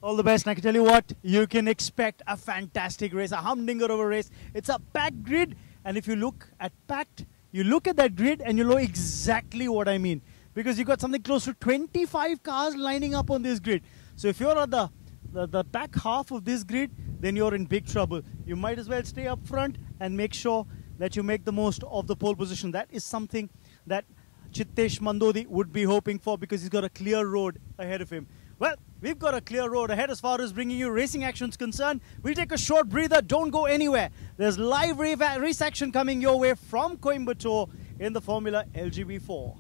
All the best. And I can tell you what, you can expect a fantastic race, a humdinger of a race. It's a packed grid, and if you look at packed, you look at that grid and you know exactly what I mean. Because you've got something close to 25 cars lining up on this grid. So if you're at the back half of this grid, then you're in big trouble. You might as well stay up front and make sure that you make the most of the pole position. That is something that Chittesh Mandodi would be hoping for, because he's got a clear road ahead of him. Well, we've got a clear road ahead as far as bringing you racing actions concerned. We'll take a short breather. Don't go anywhere. There's live race action coming your way from Coimbatore in the Formula LGB4.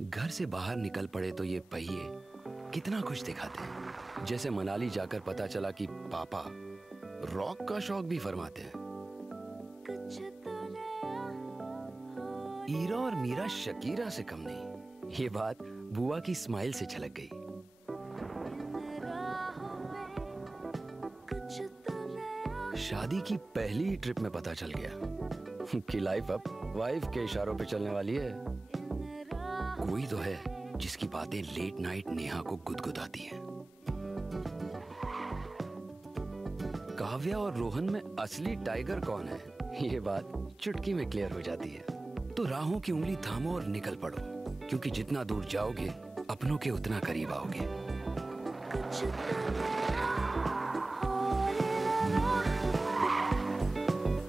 घर से बाहर निकल पड़े तो ये पहिए कितना कुछ दिखाते हैं। जैसे मनाली जाकर पता चला कि पापा रॉक का शौक भी फरमाते हैं। ईरा और मीरा शकीरा से कम नहीं। ये बात बुआ की स्माइल से झलक गई। शादी की पहली ट्रिप में पता चल गया कि लाइफ अब वाइफ के इशारों पे चलने वाली है। कोई तो है जिसकी बातें लेट नाइट नेहा को गुदगुदाती हैं। काव्या और रोहन में असली टाइगर कौन है, ये बात चुटकी में क्लियर हो जाती है। तो राहों की उंगली थामो और निकल पड़ो, क्योंकि जितना दूर जाओगे अपनों के उतना करीब आओगे।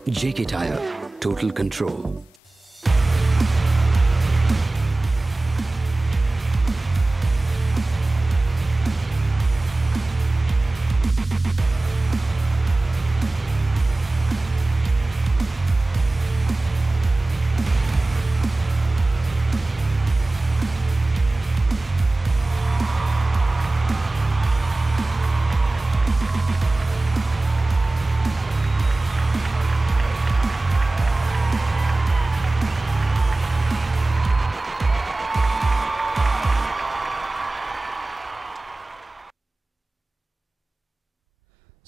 JK Tyre, total control.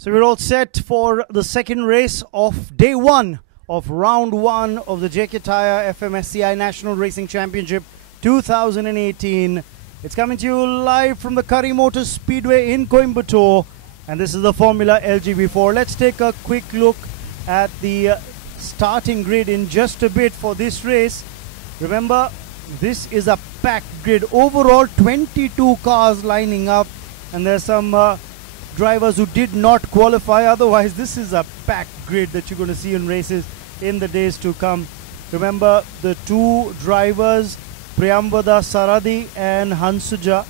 So we're all set for the second race of day 1 of round 1 of the JK Tyre FMSCI National Racing Championship 2018. It's coming to you live from the Curry Motor Speedway in Coimbatore, and this is the Formula LGB4. Let's take a quick look at the starting grid in just a bit for this race. Remember, this is a packed grid. Overall 22 cars lining up, and there's some drivers who did not qualify. Otherwise, this is a packed grid that you're going to see in races in the days to come. Remember, the two drivers, Priyamvada Saradi and Hansuja,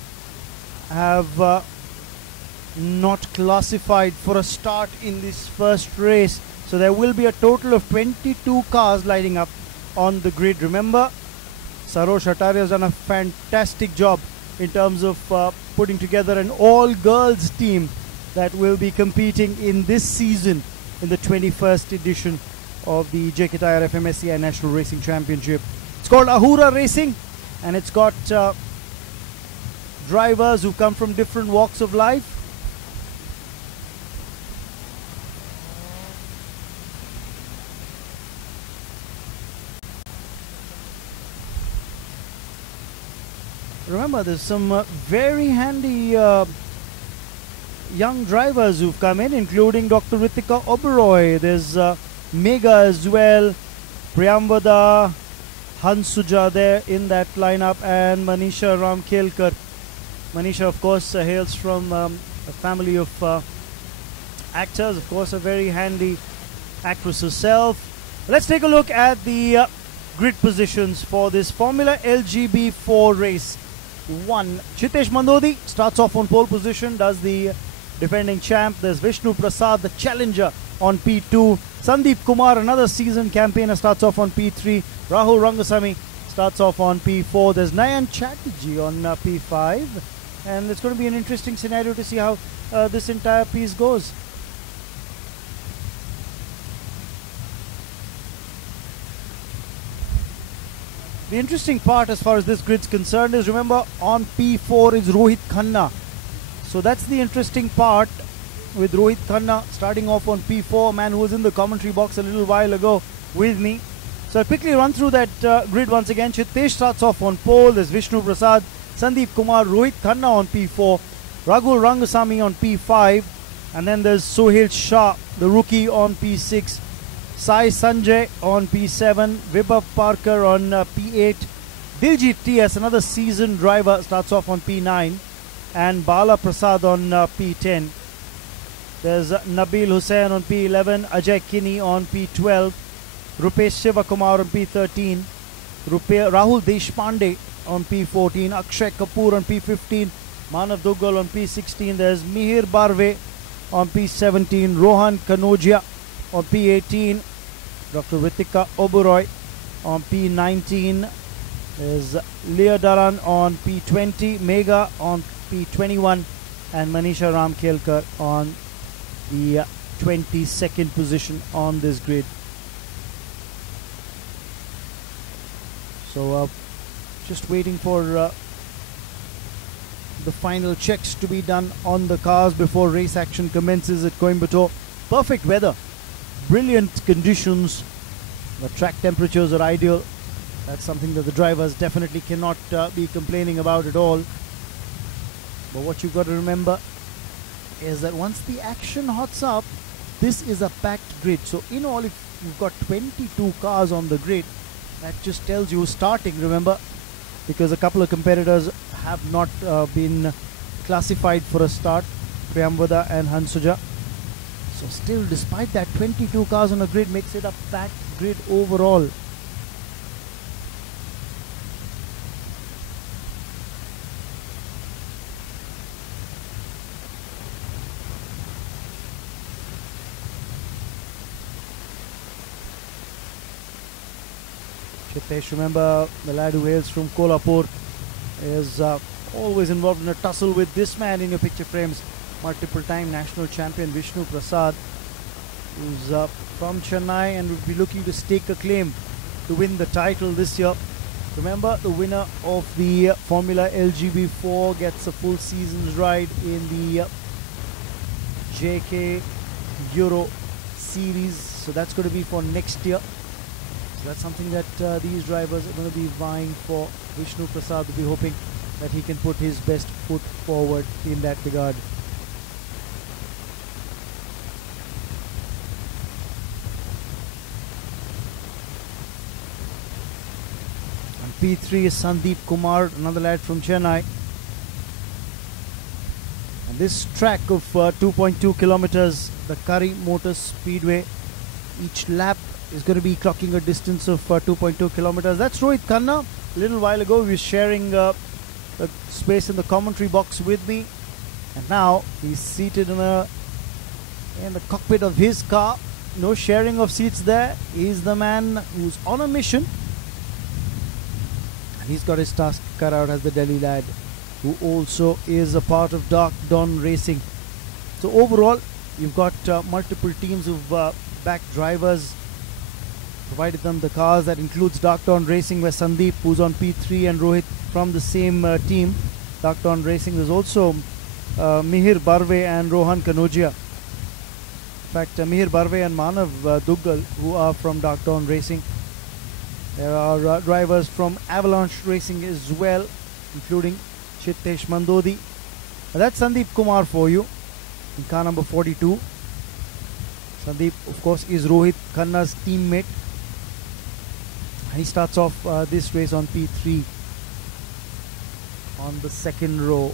have not classified for a start in this first race. So there will be a total of 22 cars lining up on the grid. Remember, Sarosh Atari has done a fantastic job in terms of putting together an all-girls team that will be competing in this season in the 21st edition of the JK Tyre FMSCI National Racing Championship. It's called Ahura Racing, and it's got drivers who come from different walks of life. remember, there's some very handy young drivers who've come in, including Dr. Ritika Oberoi. There's Mega as well, Priyamvada, Hansuja there in that lineup, and Manisha Ramkelkar. Manisha, of course, hails from a family of actors, of course, a very handy actress herself. Let's take a look at the grid positions for this Formula LGB4 race 1. Chitesh Mandodi starts off on pole position, does the defending champ. There's Vishnu Prasad, the challenger, on P2. Sandeep Kumar, another seasoned campaigner, starts off on P3. Rahul Rangasamy starts off on P4. There's Nayan Chatterjee on P5. And it's going to be an interesting scenario to see how this entire piece goes. The interesting part as far as this grid's concerned is, remember, on P4 is Rohit Khanna. So that's the interesting part with Rohit Khanna starting off on P4, a man who was in the commentary box a little while ago with me. So I'll quickly run through that grid once again. Chitesh starts off on pole. There's Vishnu Prasad, Sandeep Kumar, Rohit Khanna on P4, Rahul Rangasamy on P5, and then there's Sohail Shah, the rookie, on P6, Sai Sanjay on P7, Vibhav Parker on P8, Diljit TS, another seasoned driver, starts off on P9, and Bala Prasad on P10. There's Nabil Hussain on P11, Ajay Kini on P12, Rupesh Shivakumar on P13, Rahul Deshpande on P14, Akshay Kapoor on P15, Manav Duggal on P16. There's Mihir Barve on P17, Rohan Kanodia on P18, Dr. Ritika Oberoi on P19. There's Leah Daran on P20, Mega on P21, and Manisha Ramkelkar on the 22nd position on this grid. So just waiting for the final checks to be done on the cars before race action commences at Coimbatore. Perfect weather, brilliant conditions, the track temperatures are ideal. That's something that the drivers definitely cannot be complaining about at all. But what you've got to remember is that once the action hots up, this is a packed grid. So in all, if you've got 22 cars on the grid, that just tells you starting, remember, because a couple of competitors have not been classified for a start, Priyamvada and Hansuja. So still, despite that, 22 cars on the grid makes it a packed grid overall. Chitesh, remember, the lad who hails from Kolhapur, is always involved in a tussle with this man in your picture frames, multiple time national champion Vishnu Prasad, who's from Chennai and will be looking to stake a claim to win the title this year. Remember, the winner of the Formula LGB4 gets a full season's ride in the JK Euro Series, so that's going to be for next year. That's something that these drivers are going to be vying for. Vishnu Prasad will be hoping that he can put his best foot forward in that regard. And P3 is Sandeep Kumar, another lad from Chennai. And this track of 2.2 kilometers, the Curry Motor Speedway, each lap is going to be clocking a distance of 2.2 kilometers. That's Rohit Khanna. A little while ago, he was sharing the space in the commentary box with me, and now he's seated in the cockpit of his car. No sharing of seats there. He's the man who's on a mission, and he's got his task cut out as the Delhi lad, who also is a part of Dark Dawn Racing. So overall, you've got multiple teams who've backed drivers, provided them the cars. That includes Dark Dawn Racing, where Sandeep, who's on P3, and Rohit from the same team, Dark Dawn Racing. There's also Mihir Barve and Rohan Kanodia. In fact, Mihir Barve and Manav Duggal, who are from Dark Dawn Racing. There are drivers from Avalanche Racing as well. including Chittesh Mandodi. That's Sandeep Kumar for you in car number 42. Sandeep, of course, is Rohit Khanna's teammate. He starts off this race on P3 on the second row.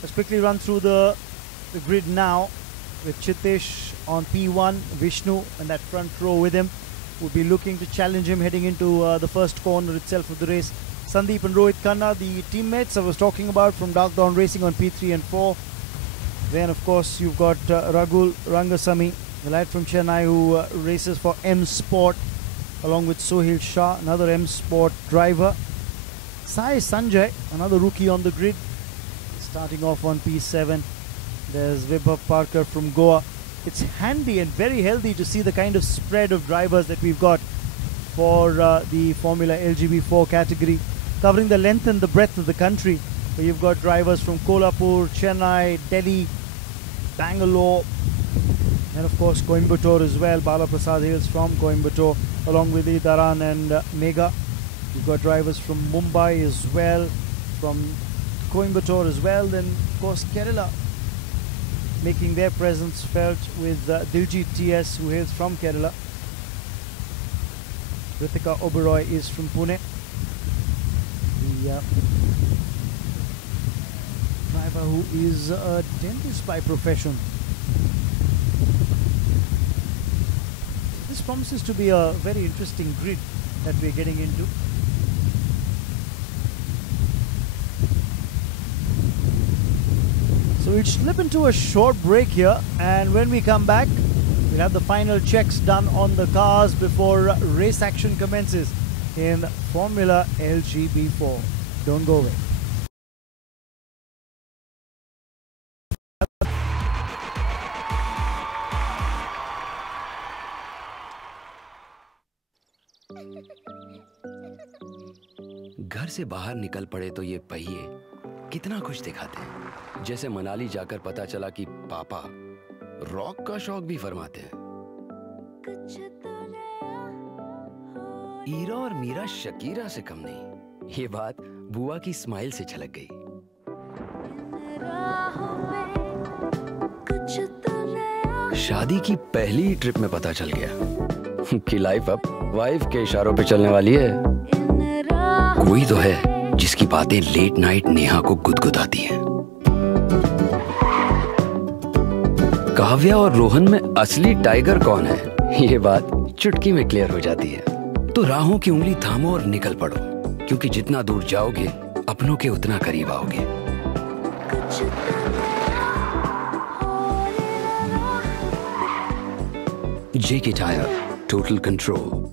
Let's quickly run through the grid now with Chittesh on P1, Vishnu and that front row with him. Would be looking to challenge him heading into the first corner itself of the race. Sandeep and Rohit Khanna, the teammates I was talking about from Dark Dawn Racing on P3 and 4. Then of course you've got Ragul Rangasamy, the lad from Chennai who races for M Sport along with Sohail Shah, another M Sport driver. Sai Sanjay, another rookie on the grid, starting off on P7. There's Vibhav Parker from Goa. It's handy and very healthy to see the kind of spread of drivers that we've got for the Formula LGB4 category, covering the length and the breadth of the country. Where you've got drivers from Kolhapur, Chennai, Delhi, Bangalore, and of course Coimbatore as well. Bala Prasad hails from Coimbatore along with Dharan and Megha. You've got drivers from Mumbai as well, from Coimbatore as well. Then of course Kerala making their presence felt with Diljit TS, who hails from Kerala. Ritika Oberoi is from Pune. The driver who is a dentist by profession. This promises to be a very interesting grid that we're getting into. So we'll slip into a short break here, and when we come back, we'll have the final checks done on the cars before race action commences in Formula LGB4. Don't go away. घर से बाहर निकल पड़े तो ये पहिए कितना कुछ दिखाते हैं। जैसे मनाली जाकर पता चला कि पापा रॉक का शौक भी फरमाते हैं। ईरा और मीरा शकीरा से कम नहीं। ये बात बुआ की स्माइल से झलक गई। शादी की पहली ट्रिप में पता चल गया कि लाइफ अब वाइफ के इशारों पे चलने वाली है। कोई तो है जिसकी बातें लेट नाइट नेहा को गुदगुदाती हैं। काव्या और रोहन में असली टाइगर कौन है, ये बात चुटकी में क्लियर हो जाती है। तो राहों की उंगली थामो और निकल पड़ो, क्योंकि जितना दूर जाओगे अपनों के उतना करीब आओगे। JK Tyre, total control.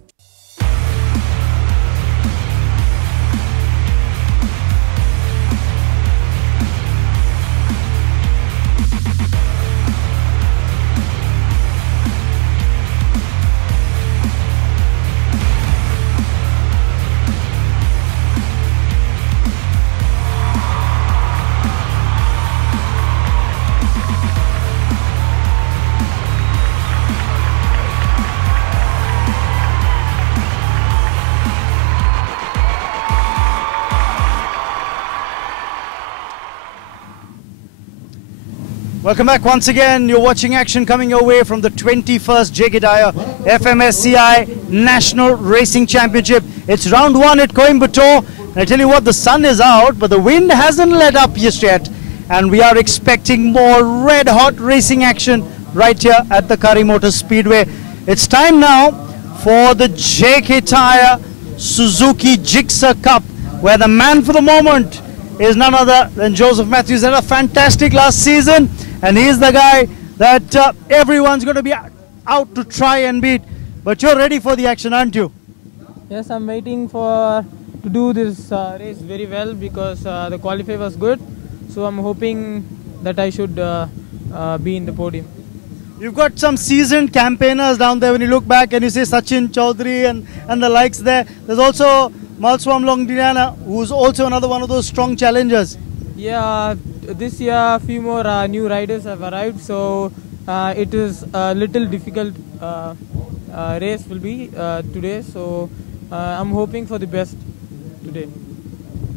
Welcome back once again. You're watching action coming your way from the 21st JK Tyre FMSCI National Racing Championship. It's round 1 at Coimbatore. And I tell you what, the sun is out, but the wind hasn't let up just yet. And we are expecting more red-hot racing action right here at the Karimoto Speedway. It's time now for the JK Tyre Suzuki Gixxer Cup, where the man for the moment is none other than Joseph Matthews. Had a fantastic last season, and he's the guy that everyone's going to be out to try and beat. But you're ready for the action, aren't you? Yes, I'm waiting to do this race very well, because the qualifier was good. So I'm hoping that I should be in the podium. You've got some seasoned campaigners down there. When you look back and you say Sachin Chaudhary and the likes there, there's also Malswam Longdiana, who's also another one of those strong challengers. Yeah, this year a few more new riders have arrived, so it is a little difficult race will be today. So I'm hoping for the best today.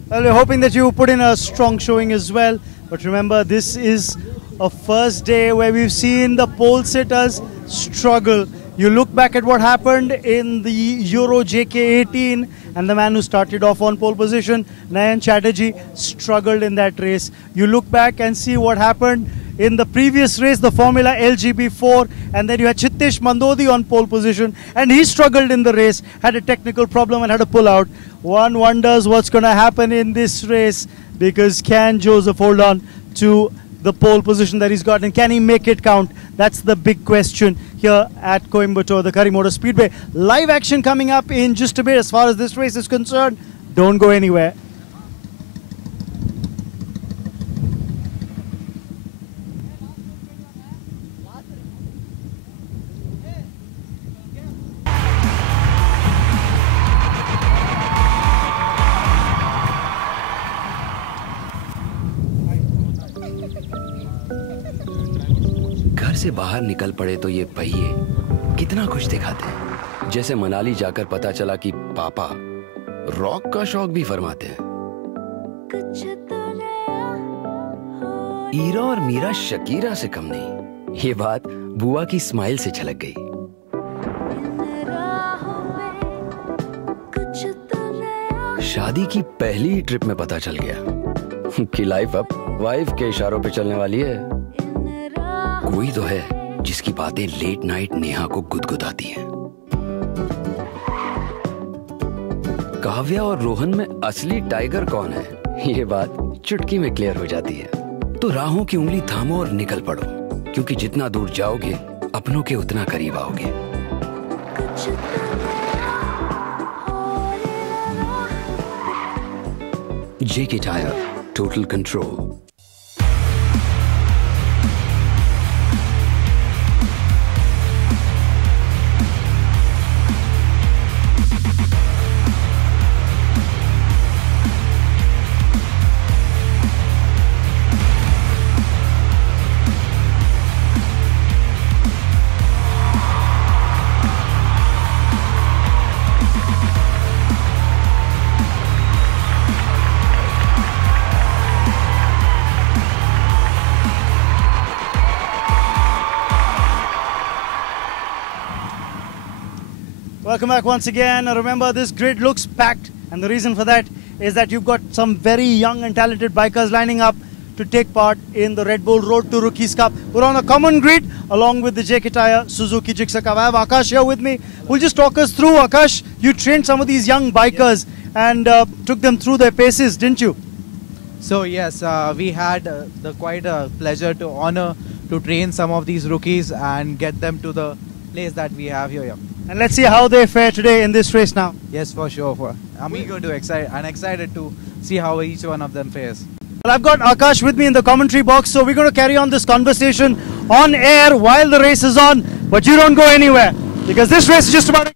Well, we're hoping that you put in a strong showing as well. But remember, this is a first day where we've seen the pole sitters struggle. You look back at what happened in the Euro JK18, and the man who started off on pole position, Nayan Chatterjee, struggled in that race. You look back and see what happened in the previous race, the Formula LGB4, and then you had Chittesh Mandodi on pole position, and he struggled in the race, had a technical problem and had to pull out. One wonders what's going to happen in this race, because can Joseph hold on to the pole position that he's got, and can he make it count? That's the big question here at Coimbatore, the Curry Motor Speedway. Live action coming up in just a bit as far as this race is concerned. Don't go anywhere. घर से बाहर निकल पड़े तो ये पहिए कितना कुछ दिखाते हैं। जैसे मनाली जाकर पता चला कि पापा रॉक का शौक भी फरमाते हैं। ईरा और मीरा शकीरा से कम नहीं। ये बात बुआ की स्माइल से झलक गई। शादी की पहली ट्रिप में पता चल गया कि लाइफ अब वाइफ के इशारों पे चलने वाली है। कोई तो है जिसकी बातें लेट नाइट नेहा को गुदगुदाती हैं। काव्या और रोहन में असली टाइगर कौन है, ये बात चुटकी में क्लियर हो जाती है। तो राहों की उंगली थामो और निकल पड़ो, क्योंकि जितना दूर जाओगे अपनों के उतना करीब आओगे। JK Tyre, total control. Welcome back once again. Remember, this grid looks packed, and the reason for that is that you've got some very young and talented bikers lining up to take part in the Red Bull Road to Rookies Cup. We're on a common grid along with the JK Tyre Suzuki Gixxer Cup. I have Akash here with me. We'll just talk us through. Akash, you trained some of these young bikers and took them through their paces, didn't you? So yes, we had the quite a pleasure to honor to train some of these rookies and get them to the place that we have here. Yeah. And let's see how they fare today in this race now. Yes, for sure. I'm eager to excited to see how each one of them fares. Well, I've got Akash with me in the commentary box, so we're going to carry on this conversation on air while the race is on. But you don't go anywhere, because this race is just about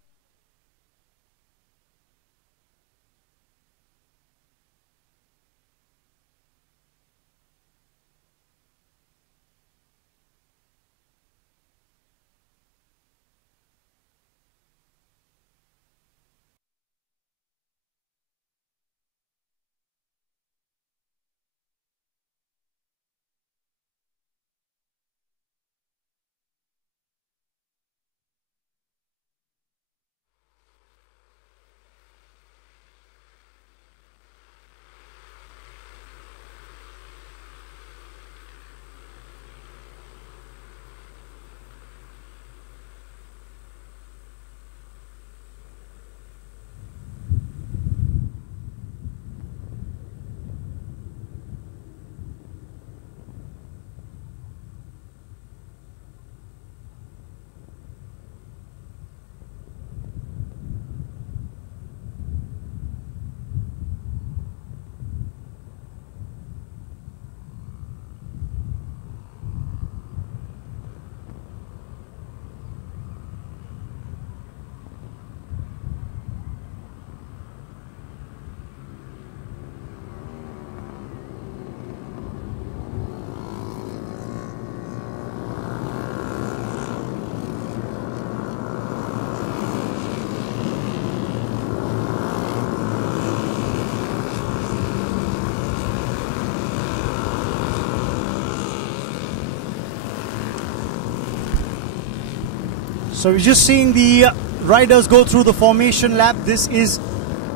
So we're just seeing the riders go through the formation lap. This is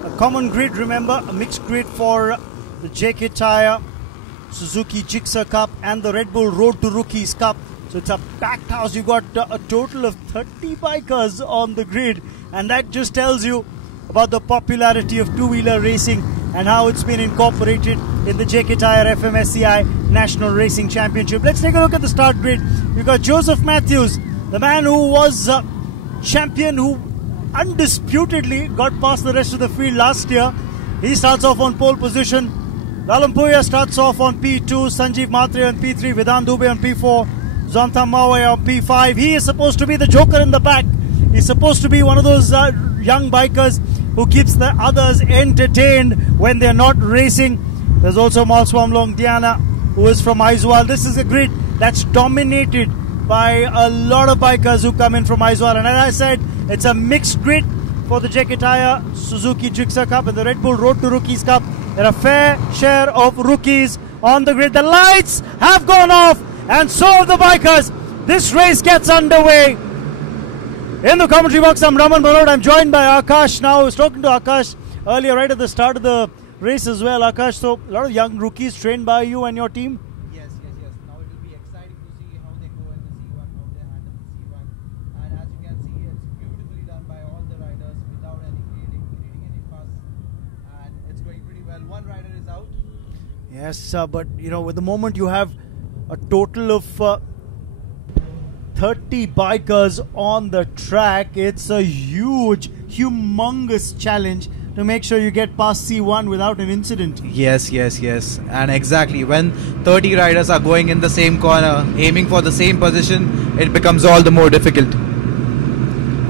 a common grid, remember, a mixed grid for the JK Tyre Suzuki Gixxer Cup and the Red Bull Road to Rookies Cup. So it's a packed house. You've got a total of 30 bikers on the grid, and that just tells you about the popularity of two-wheeler racing and how it's been incorporated in the JK Tyre FMSCI National Racing Championship. Let's take a look at the start grid. We've got Joseph Matthews, the man who was champion, who undisputedly got past the rest of the field last year. He starts off on pole position. Lalampuya starts off on P2, Sanjeev Matre on P3, Vedant Dubey on P4, Zonta Mawe on P5. He is supposed to be the joker in the back. He's supposed to be one of those young bikers who keeps the others entertained when they're not racing. There's also Malswam Longdiana, who is from Aizawl. This is a grid that's dominated by a lot of bikers who come in from Aizawl. And as I said, it's a mixed grid for the JK Tyre Suzuki Gixxer Cup and the Red Bull Road to Rookies Cup. There are a fair share of rookies on the grid. The lights have gone off, and so have the bikers. This race gets underway. In the commentary box, I'm Raman Barod. I'm joined by Akash now. I was talking to Akash earlier, right at the start of the race as well. Akash, so a lot of young rookies trained by you and your team? Yes. Now it will be exciting to see how they go in the C1, how they handle the C1. And as you can see, it's beautifully done by all the riders without any creating any fuss. And it's going pretty well. One rider is out. Yes, but you know, with the moment you have a total of 30 bikers on the track, it's a humongous challenge to make sure you get past C1 without an incident. Yes. And exactly, when 30 riders are going in the same corner, aiming for the same position, it becomes all the more difficult.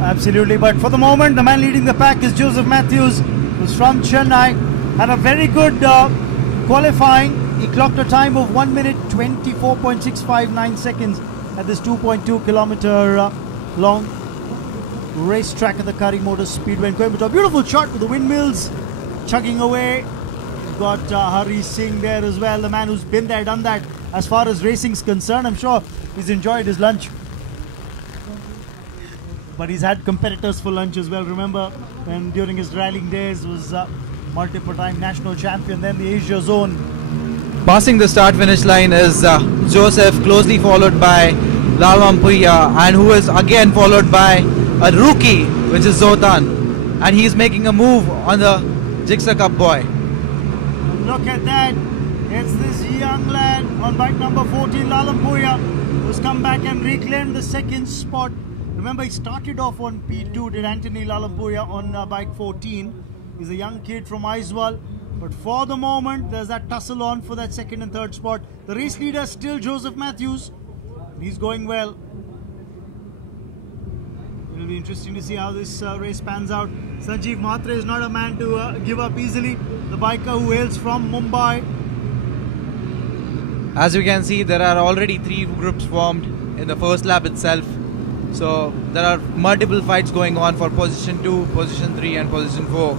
Absolutely, but for the moment, the man leading the pack is Joseph Matthews, who's from Chennai. Had a very good qualifying. He clocked a time of 1 minute 24.659 seconds at this 2.2 kilometer long racetrack at the Kari Motor Speedway in Coimbatore. Beautiful shot with the windmills chugging away. You've got Hari Singh there as well, the man who's been there, done that as far as racing's concerned. I'm sure he's enjoyed his lunch. But he's had competitors for lunch as well. Remember when during his rallying days was multiple time national champion, then the Asia zone. Passing the start-finish line is Joseph, closely followed by Lalampuya, and who is again followed by a rookie, which is Zotan. And he's making a move on the Gixxer Cup boy. Look at that. It's this young lad on bike number 14, Lalampuya, who's come back and reclaimed the second spot. Remember, he started off on P2, did Anthony Lalampuya on bike 14. He's a young kid from Aizawl. But for the moment, there's that tussle on for that second and third spot. The race leader still Joseph Matthews. He's going well. It'll be interesting to see how this race pans out. Sanjeev Matre is not a man to give up easily. The biker who hails from Mumbai. As you can see, there are already 3 groups formed in the first lap itself. So there are multiple fights going on for position 2, position 3 and position 4.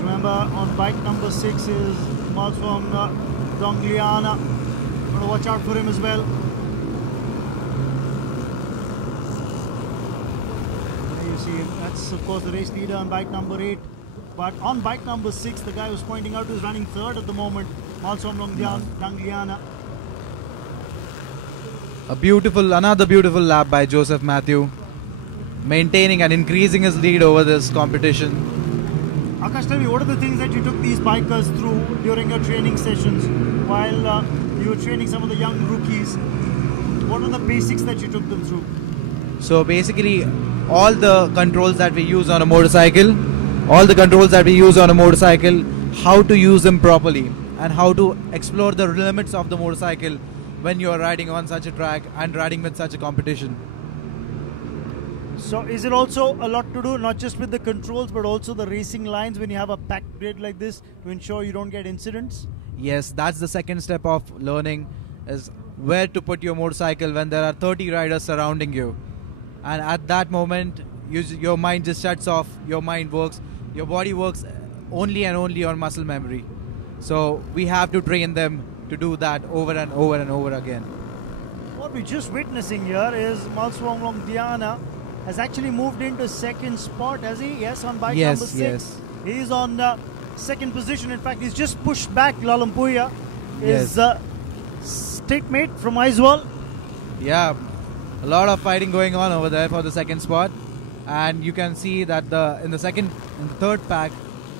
Remember, on bike number 6 is Malswam Longdiana. Got to watch out for him as well. There you see him. That's of course the race leader on bike number 8. But on bike number 6, the guy who's pointing out is running third at the moment, Malswam Longdiana. Another beautiful lap by Joseph Matthew, maintaining and increasing his lead over this competition. Akash, tell me, what are the things that you took these bikers through during your training sessions while you were training some of the young rookies? What are the basics that you took them through? So basically, all the controls that we use on a motorcycle, how to use them properly and how to explore the limits of the motorcycle when you are riding on such a track and riding with such a competition. So is it also a lot to do, not just with the controls, but also the racing lines when you have a packed grid like this to ensure you don't get incidents? Yes, that's the second step of learning, is where to put your motorcycle when there are 30 riders surrounding you. And at that moment, your mind just shuts off, your mind works, your body works only and only on muscle memory. So we have to train them to do that over and over and over again. What What we're just witnessing here is Malswong Diana has actually moved into second spot, has he? Yes, on bike number 6. Yes. He's on second position. In fact, he's just pushed back Lalampuya, his statemate from Aizwal. Yeah, a lot of fighting going on over there for the second spot, and you can see that in the third pack,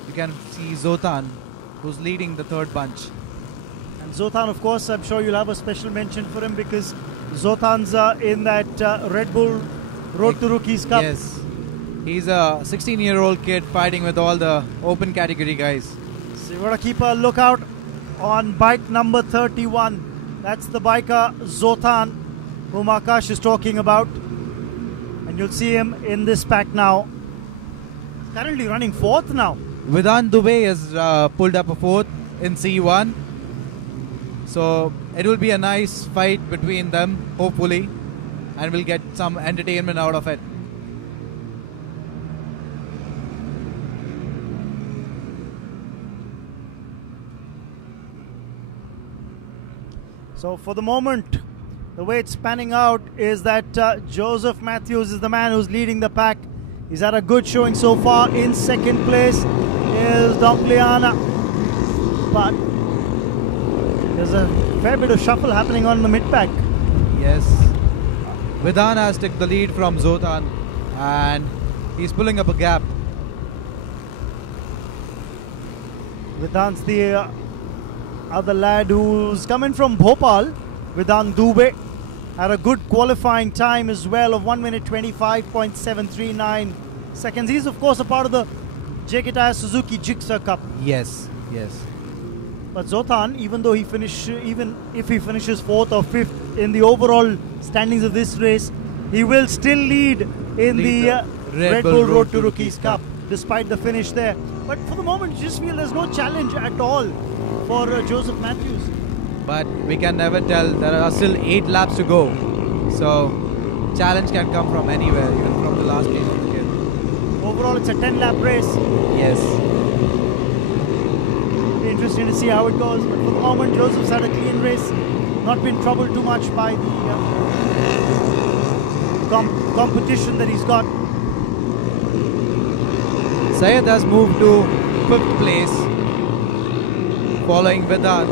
you can see Zotan, who's leading the third bunch. And Zotan, of course, I'm sure you'll have a special mention for him because Zotan's in that Red Bull Road to Rookies Cup. Yes, he's a 16-year-old kid fighting with all the open category guys. So you got to keep a lookout on bike number 31. That's the biker Zotan, whom Akash is talking about. And you'll see him in this pack now. He's currently running fourth now. Vedant Dubey has pulled up a fourth in C1. So it will be a nice fight between them, hopefully, and we'll get some entertainment out of it. So for the moment, the way it's panning out is that Joseph Matthews is the man who's leading the pack. He's had a good showing so far. In second place is Dombliana. But there's a fair bit of shuffle happening on the mid-pack. Yes. Vedant has took the lead from Zotan, and he's pulling up a gap. Vedant's the other lad who's coming from Bhopal. Vedant Dubey had a good qualifying time as well of 1 minute 25.739 seconds. He's of course a part of the JK Tyre Suzuki Gixxer Cup. Yes, yes. But Zotan, even if he finishes fourth or fifth in the overall standings of this race, he will still lead in the Red Bull Road to Rookies Cup, despite the finish there. But for the moment, you just feel there's no challenge at all for Joseph Matthews. But we can never tell. There are still 8 laps to go. So challenge can come from anywhere, even from the last place of the kid. Overall, it's a 10-lap race. Yes. Interesting to see how it goes, but for the moment Joseph's had a clean race, not been troubled too much by the competition that he's got. Syed has moved to 5th place, following Vedant.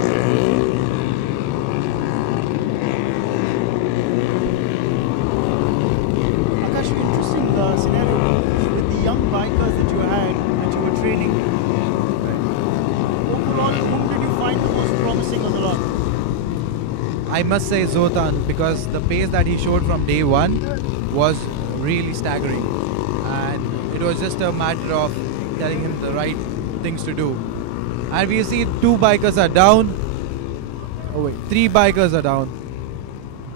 Akash, interesting scenario with the young bikers that you had, that you were training. Overall, whom did you find the most promising on the lot? I must say Zotan, because the pace that he showed from day one was really staggering, and it was just a matter of telling him the right things to do. And we see 2 bikers are down. Oh wait, 3 bikers are down.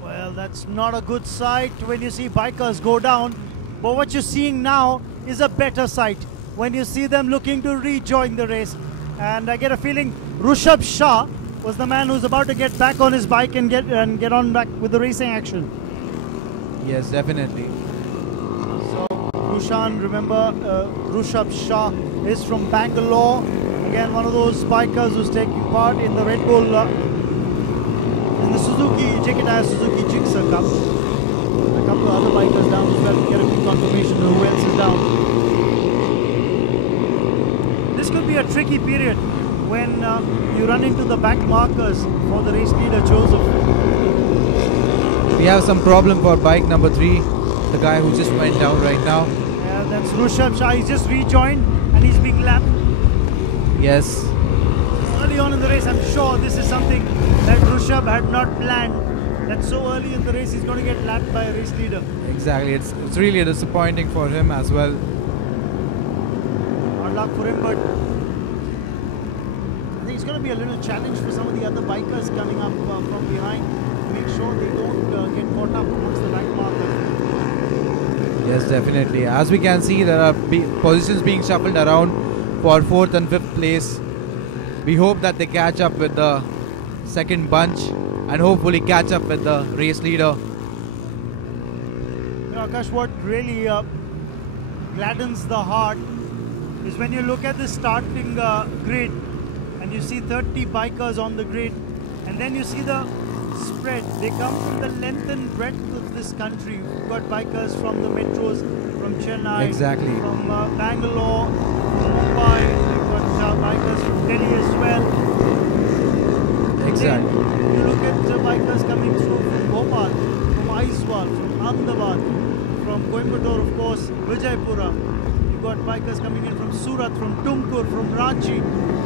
Well, that's not a good sight when you see bikers go down, but what you're seeing now is a better sight when you see them looking to rejoin the race. And I get a feeling Rushabh Shah was the man who's about to get back on his bike and get on back with the racing action. Yes, definitely. So Rushan, remember, Rushabh Shah is from Bangalore. Again, one of those bikers who's taking part in the Red Bull, in the JK Tyre Suzuki Gixxer Cup. A couple of other bikers down as well to get a quick confirmation of who else is down. This could be a tricky period when you run into the back markers for the race leader Joseph. We have some problem for bike number 3, the guy who just went down right now. Yeah, that's Rushabh Shah. He's just rejoined and he's being lapped. Yes. Early on in the race, I'm sure this is something that Rushabh had not planned. That so early in the race he's going to get lapped by a race leader. Exactly. It's really disappointing for him as well. Hard luck for him, but I think it's going to be a little challenge for some of the other bikers coming up from behind to make sure they don't get caught up amongst the back markers. Yes, definitely. As we can see, there are positions being shuffled around for 4th and 5th place. We hope that they catch up with the second bunch and hopefully catch up with the race leader. You know, Akash, what really gladdens the heart is when you look at the starting grid and you see 30 bikers on the grid, and then you see the spread. They come from the length and breadth of this country. We've got bikers from the metros, from Chennai, Exactly. from Bangalore, from Mumbai. We've got bikers from Delhi as well. Exactly. Then you look at bikers coming through from Bhopal, from Aiswal, from Ahmedabad, from Coimbatore, of course, Vijaypura. You've got bikers coming in from Surat, from Tumkur, from Ranchi,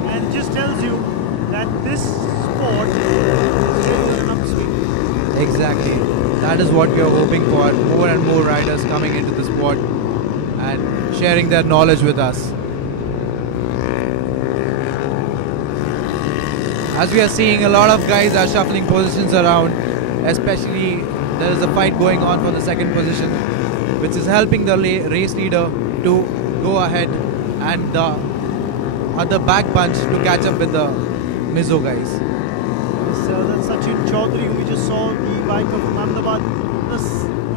and it just tells you that this sport is really an upswing. Exactly. That is what we are hoping for. More and more riders coming into the sport and sharing their knowledge with us. As we are seeing, a lot of guys are shuffling positions around, especially there is a fight going on for the second position, which is helping the race leader to go ahead and the other back punch to catch up with the Mizo guys. So that's Sachin Chaudhary. We just saw the biker from Ahmedabad.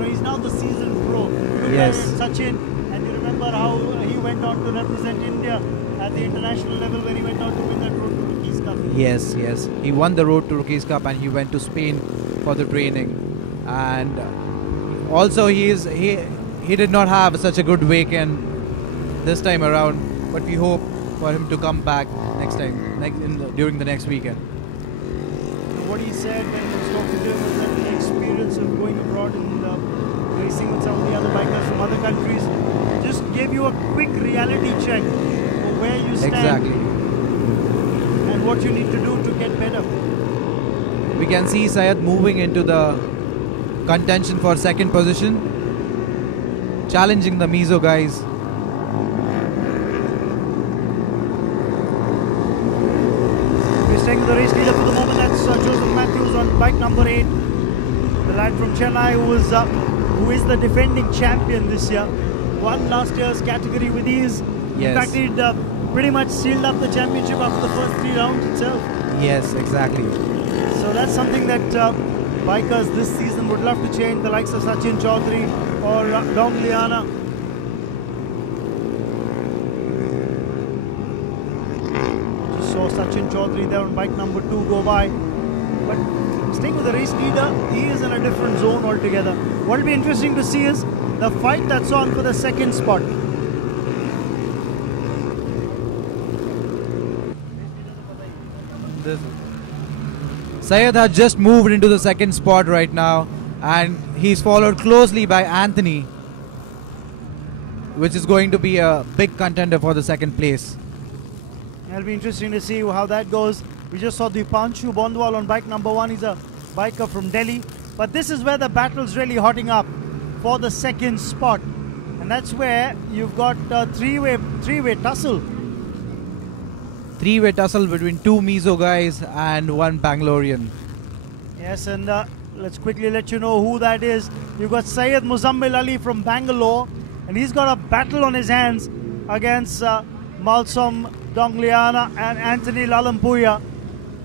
He's now the seasoned pro. Look Yes. at Sachin, and you remember how he went on to represent India at the international level when he went on to win that Road to Rookies Cup. Yes, yes. He won the Road to Rookies Cup and he went to Spain for the training. And also he did not have such a good weekend this time around, but we hope for him to come back next time, during the next weekend. What he said when he was talking to him was that the experience of going abroad and racing with some of the other bikers from other countries just gave you a quick reality check of where you stand. Exactly. And what you need to do to get better. We can see Syed moving into the contention for second position, challenging the Mizo guys. We're staying with the race leader for the moment. That's Joseph Matthews on bike number 8. The lad from Chennai who is the defending champion this year. Won last year's category with ease. Yes. In fact, he'd pretty much sealed up the championship after the first 3 rounds itself. Yes, exactly. So that's something that bikers this season would love to change, the likes of Sachin Chaudhary or Dong Liana. Just saw Sachin Chaudhary there on bike number 2 go by. But staying with the race leader, he is in a different zone altogether. What will be interesting to see is the fight that's on for the second spot. Syed has just moved into the second spot right now, and he's followed closely by Anthony, which is going to be a big contender for the second place. It'll be interesting to see how that goes. We just saw the Panshu Bondwal on bike number 1. He's a biker from Delhi. But this is where the battle's really hotting up for the second spot. And that's where you've got a three-way tussle. Three-way tussle between 2 Mizo guys and 1 Bangalorean. Yes, and let's quickly let you know who that is. You've got Syed Muzammil Ali from Bangalore, and he's got a battle on his hands against Malsom Dongliana and Anthony Lalampuya,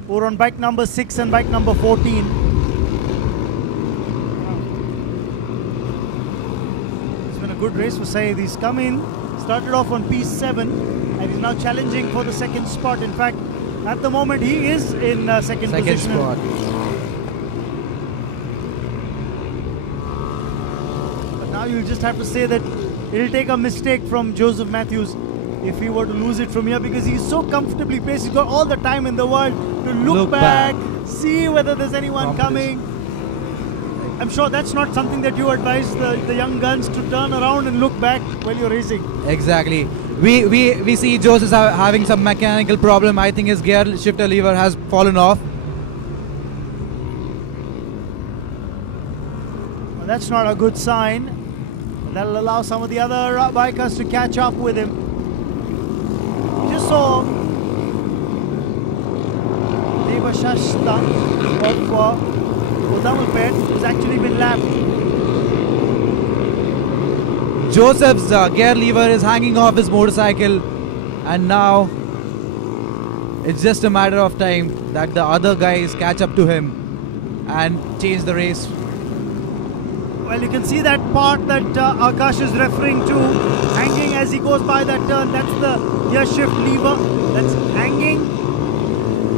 who are on bike number 6 and bike number 14. It's been a good race for Syed. He's come in, started off on P7, and he's now challenging for the second spot. In fact, at the moment he is in second position. Spot. But now you'll just have to say that it'll take a mistake from Joseph Matthews if he were to lose it from here, because he's so comfortably placed. He's got all the time in the world to look back, see whether there's anyone coming. I'm sure that's not something that you advise the young guns to turn around and look back while you're racing. Exactly. We see Joseph having some mechanical problem. I think his gear shifter lever has fallen off. Well, that's not a good sign. That'll allow some of the other bikers to catch up with him. Just saw Devashashta of Udamalpet, who's actually been lapped. Joseph's gear lever is hanging off his motorcycle, and now it's just a matter of time that the other guys catch up to him and change the race. Well, you can see that part that Akash is referring to, hanging as he goes by that turn. That's the gear shift lever that's hanging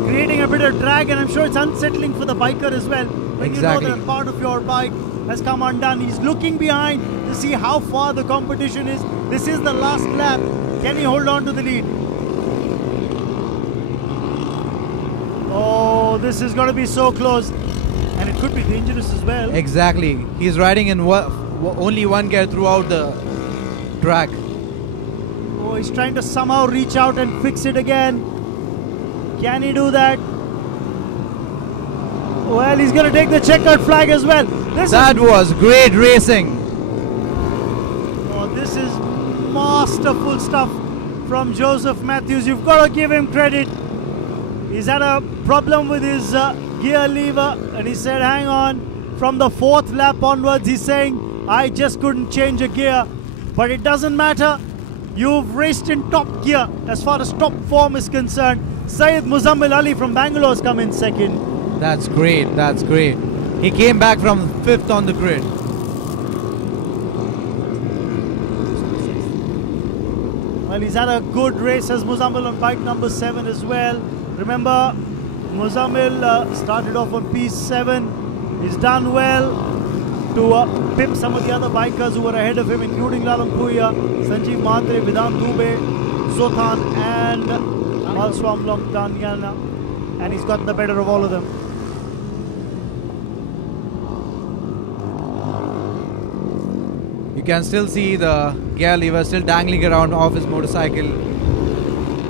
creating a bit of drag, and I'm sure it's unsettling for the biker as well. When Exactly. you know that part of your bike has come undone. He's looking behind to see how far the competition is. This is the last lap. Can he hold on to the lead? Oh, this is going to be so close. And it could be dangerous as well. Exactly. He's riding in only one gear throughout the track. Oh, he's trying to somehow reach out and fix it again. Can he do that? Well, he's going to take the checkered flag as well. That was great racing. Oh, this is masterful stuff from Joseph Matthews. You've got to give him credit. He's had a problem with his gear lever, and he said, hang on. From the 4th lap onwards, he's saying, I just couldn't change a gear. But it doesn't matter. You've raced in top gear as far as top form is concerned. Syed Muzammil Ali from Bangalore has come in second. That's great. That's great. He came back from 5th on the grid. Well, he's had a good race as Muzammil on bike number 7 as well. Remember, Muzammil started off on P7. He's done well to pimp some of the other bikers who were ahead of him, including Lalam Puya, Sanjeev Mhatre, Vedant Dubey, Zothan and Malswam Longtanyana. And he's gotten the better of all of them. You can still see the gear lever still dangling around off his motorcycle.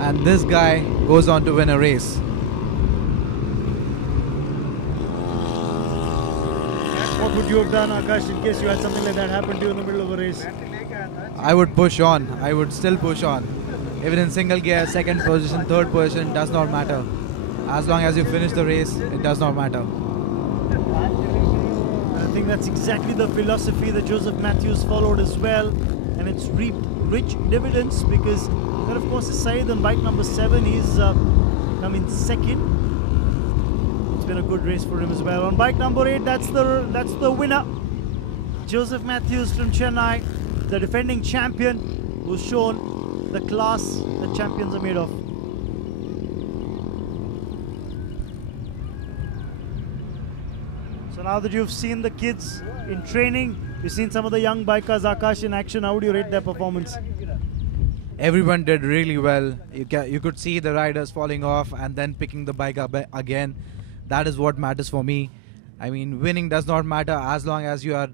And this guy goes on to win a race. What would you have done, Akash, in case you had something like that happen to you in the middle of a race? I would push on. I would still push on. Even in single gear, 2nd position, 3rd position, does not matter. As long as you finish the race, it does not matter. I think that's exactly the philosophy that Joseph Matthews followed as well. And it's reaped rich dividends because then, of course, is Syed on bike number 7. He's come in second. It's been a good race for him as well. On bike number 8, that's the winner. Joseph Matthews from Chennai, the defending champion, who's shown the class that champions are made of. So now that you've seen the kids in training, you've seen some of the young bikers, Akash, in action, how do you rate their performance? Everyone did really well. You could see the riders falling off and then picking the bike up again. That is what matters for me. I mean, winning does not matter as long as you are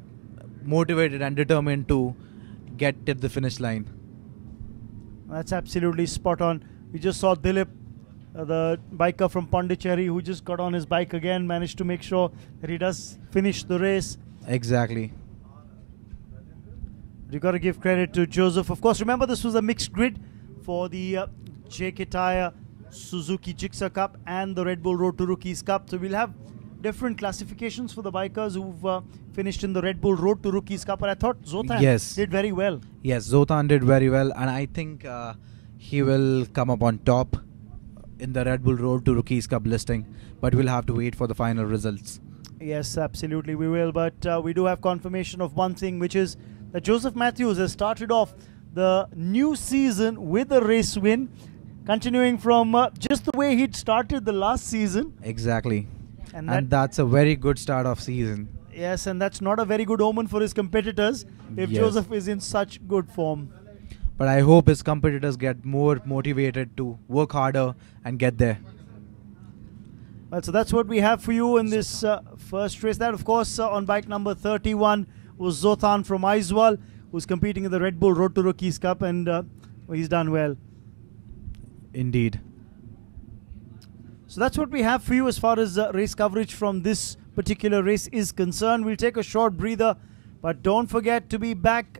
motivated and determined to get to the finish line. That's absolutely spot on. We just saw Dilip, the biker from Pondicherry, who just got on his bike again, managed to make sure that he does finish the race. Exactly. You got to give credit to Joseph. Of course, remember this was a mixed grid for the JK Tyre Suzuki Gixxer Cup and the Red Bull Road to Rookies Cup. So we'll have different classifications for the bikers who've finished in the Red Bull Road to Rookies Cup. And I thought Zothan did very well. Yes, Zothan did very well. And I think he will come up on top in the Red Bull Road to Rookies Cup listing. But we'll have to wait for the final results. Yes, absolutely we will. But we do have confirmation of one thing, which is that Joseph Matthews has started off the new season with a race win, continuing from just the way he'd started the last season. Exactly. And that's a very good start of season. Yes, and that's not a very good omen for his competitors if Joseph is in such good form. But I hope his competitors get more motivated to work harder and get there. Well, so that's what we have for you in this first race. That, of course, on bike number 31 was Zothan from Aizwal, who's competing in the Red Bull Road to Rookies Cup, and he's done well. Indeed. So that's what we have for you as far as race coverage from this particular race is concerned. We'll take a short breather, but don't forget to be back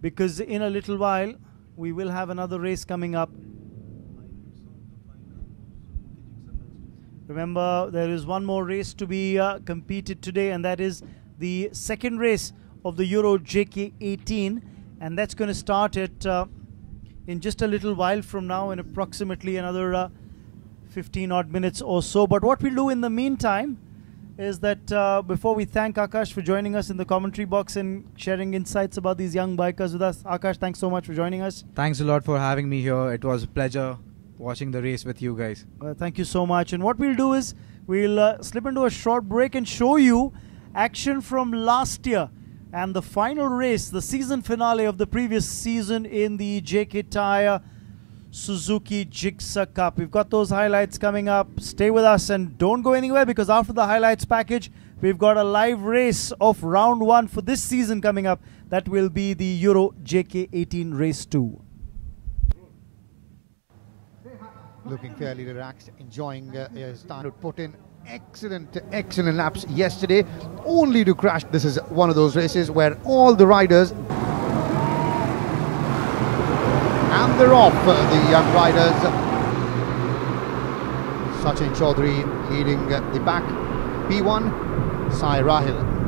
because in a little while we will have another race coming up. Remember, there is one more race to be competed today, and that is the second race of the Euro JK18, and that's going to start at in just a little while from now, in approximately another 15 odd minutes or so. But what we'll do in the meantime is that before we thank Akash for joining us in the commentary box and sharing insights about these young bikers with us. Akash, thanks so much for joining us. Thanks a lot for having me here. It was a pleasure. watching the race with you guys. Thank you so much. And what we'll do is we'll slip into a short break and show you action from last year and the final race, the season finale of the previous season in the JK Tyre Suzuki Gixxer Cup. We've got those highlights coming up. Stay with us and don't go anywhere, because after the highlights package, we've got a live race of round 1 for this season coming up. That will be the Euro JK18 Race 2. Looking fairly relaxed, enjoying his time. Put in excellent laps yesterday, only to crash. This is one of those races where all the riders, and they're off, the young riders. Sachin Chaudhary leading the back, P1, Tyre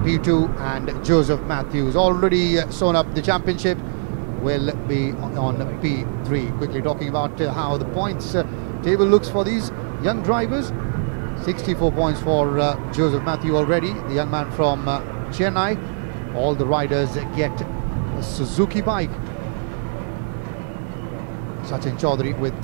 P2, and Joseph Matthews already sewn up the championship, will be on P3. Quickly talking about how the points table looks for these young drivers. 64 points for Joseph Matthew already, the young man from Chennai. All the riders get a Suzuki bike. Sachin Chaudhary with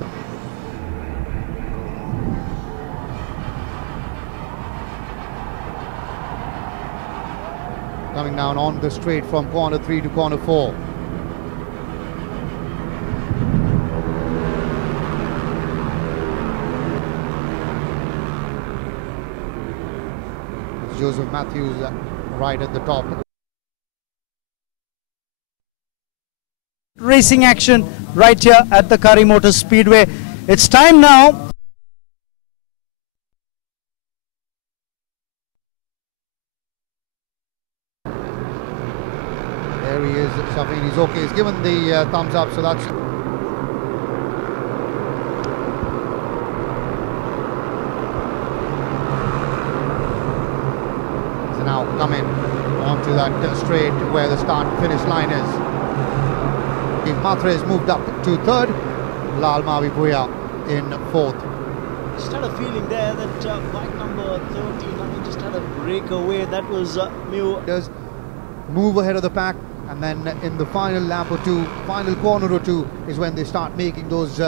coming down on the straight from corner 3 to corner 4. Joseph Matthews right at the top. Racing action right here at the Kari Motor Speedway. It's time now. There he is, Safin. He's okay. He's given the thumbs up, so that's. So now coming onto that straight where the start-finish line is. Matre has moved up to 3rd, Lal Mavi Bhuya in 4th. Just had a feeling there that bike number 13 just had a breakaway. That was Mew. Does move ahead of the pack, and then in the final lap or two, final corner or two, is when they start making those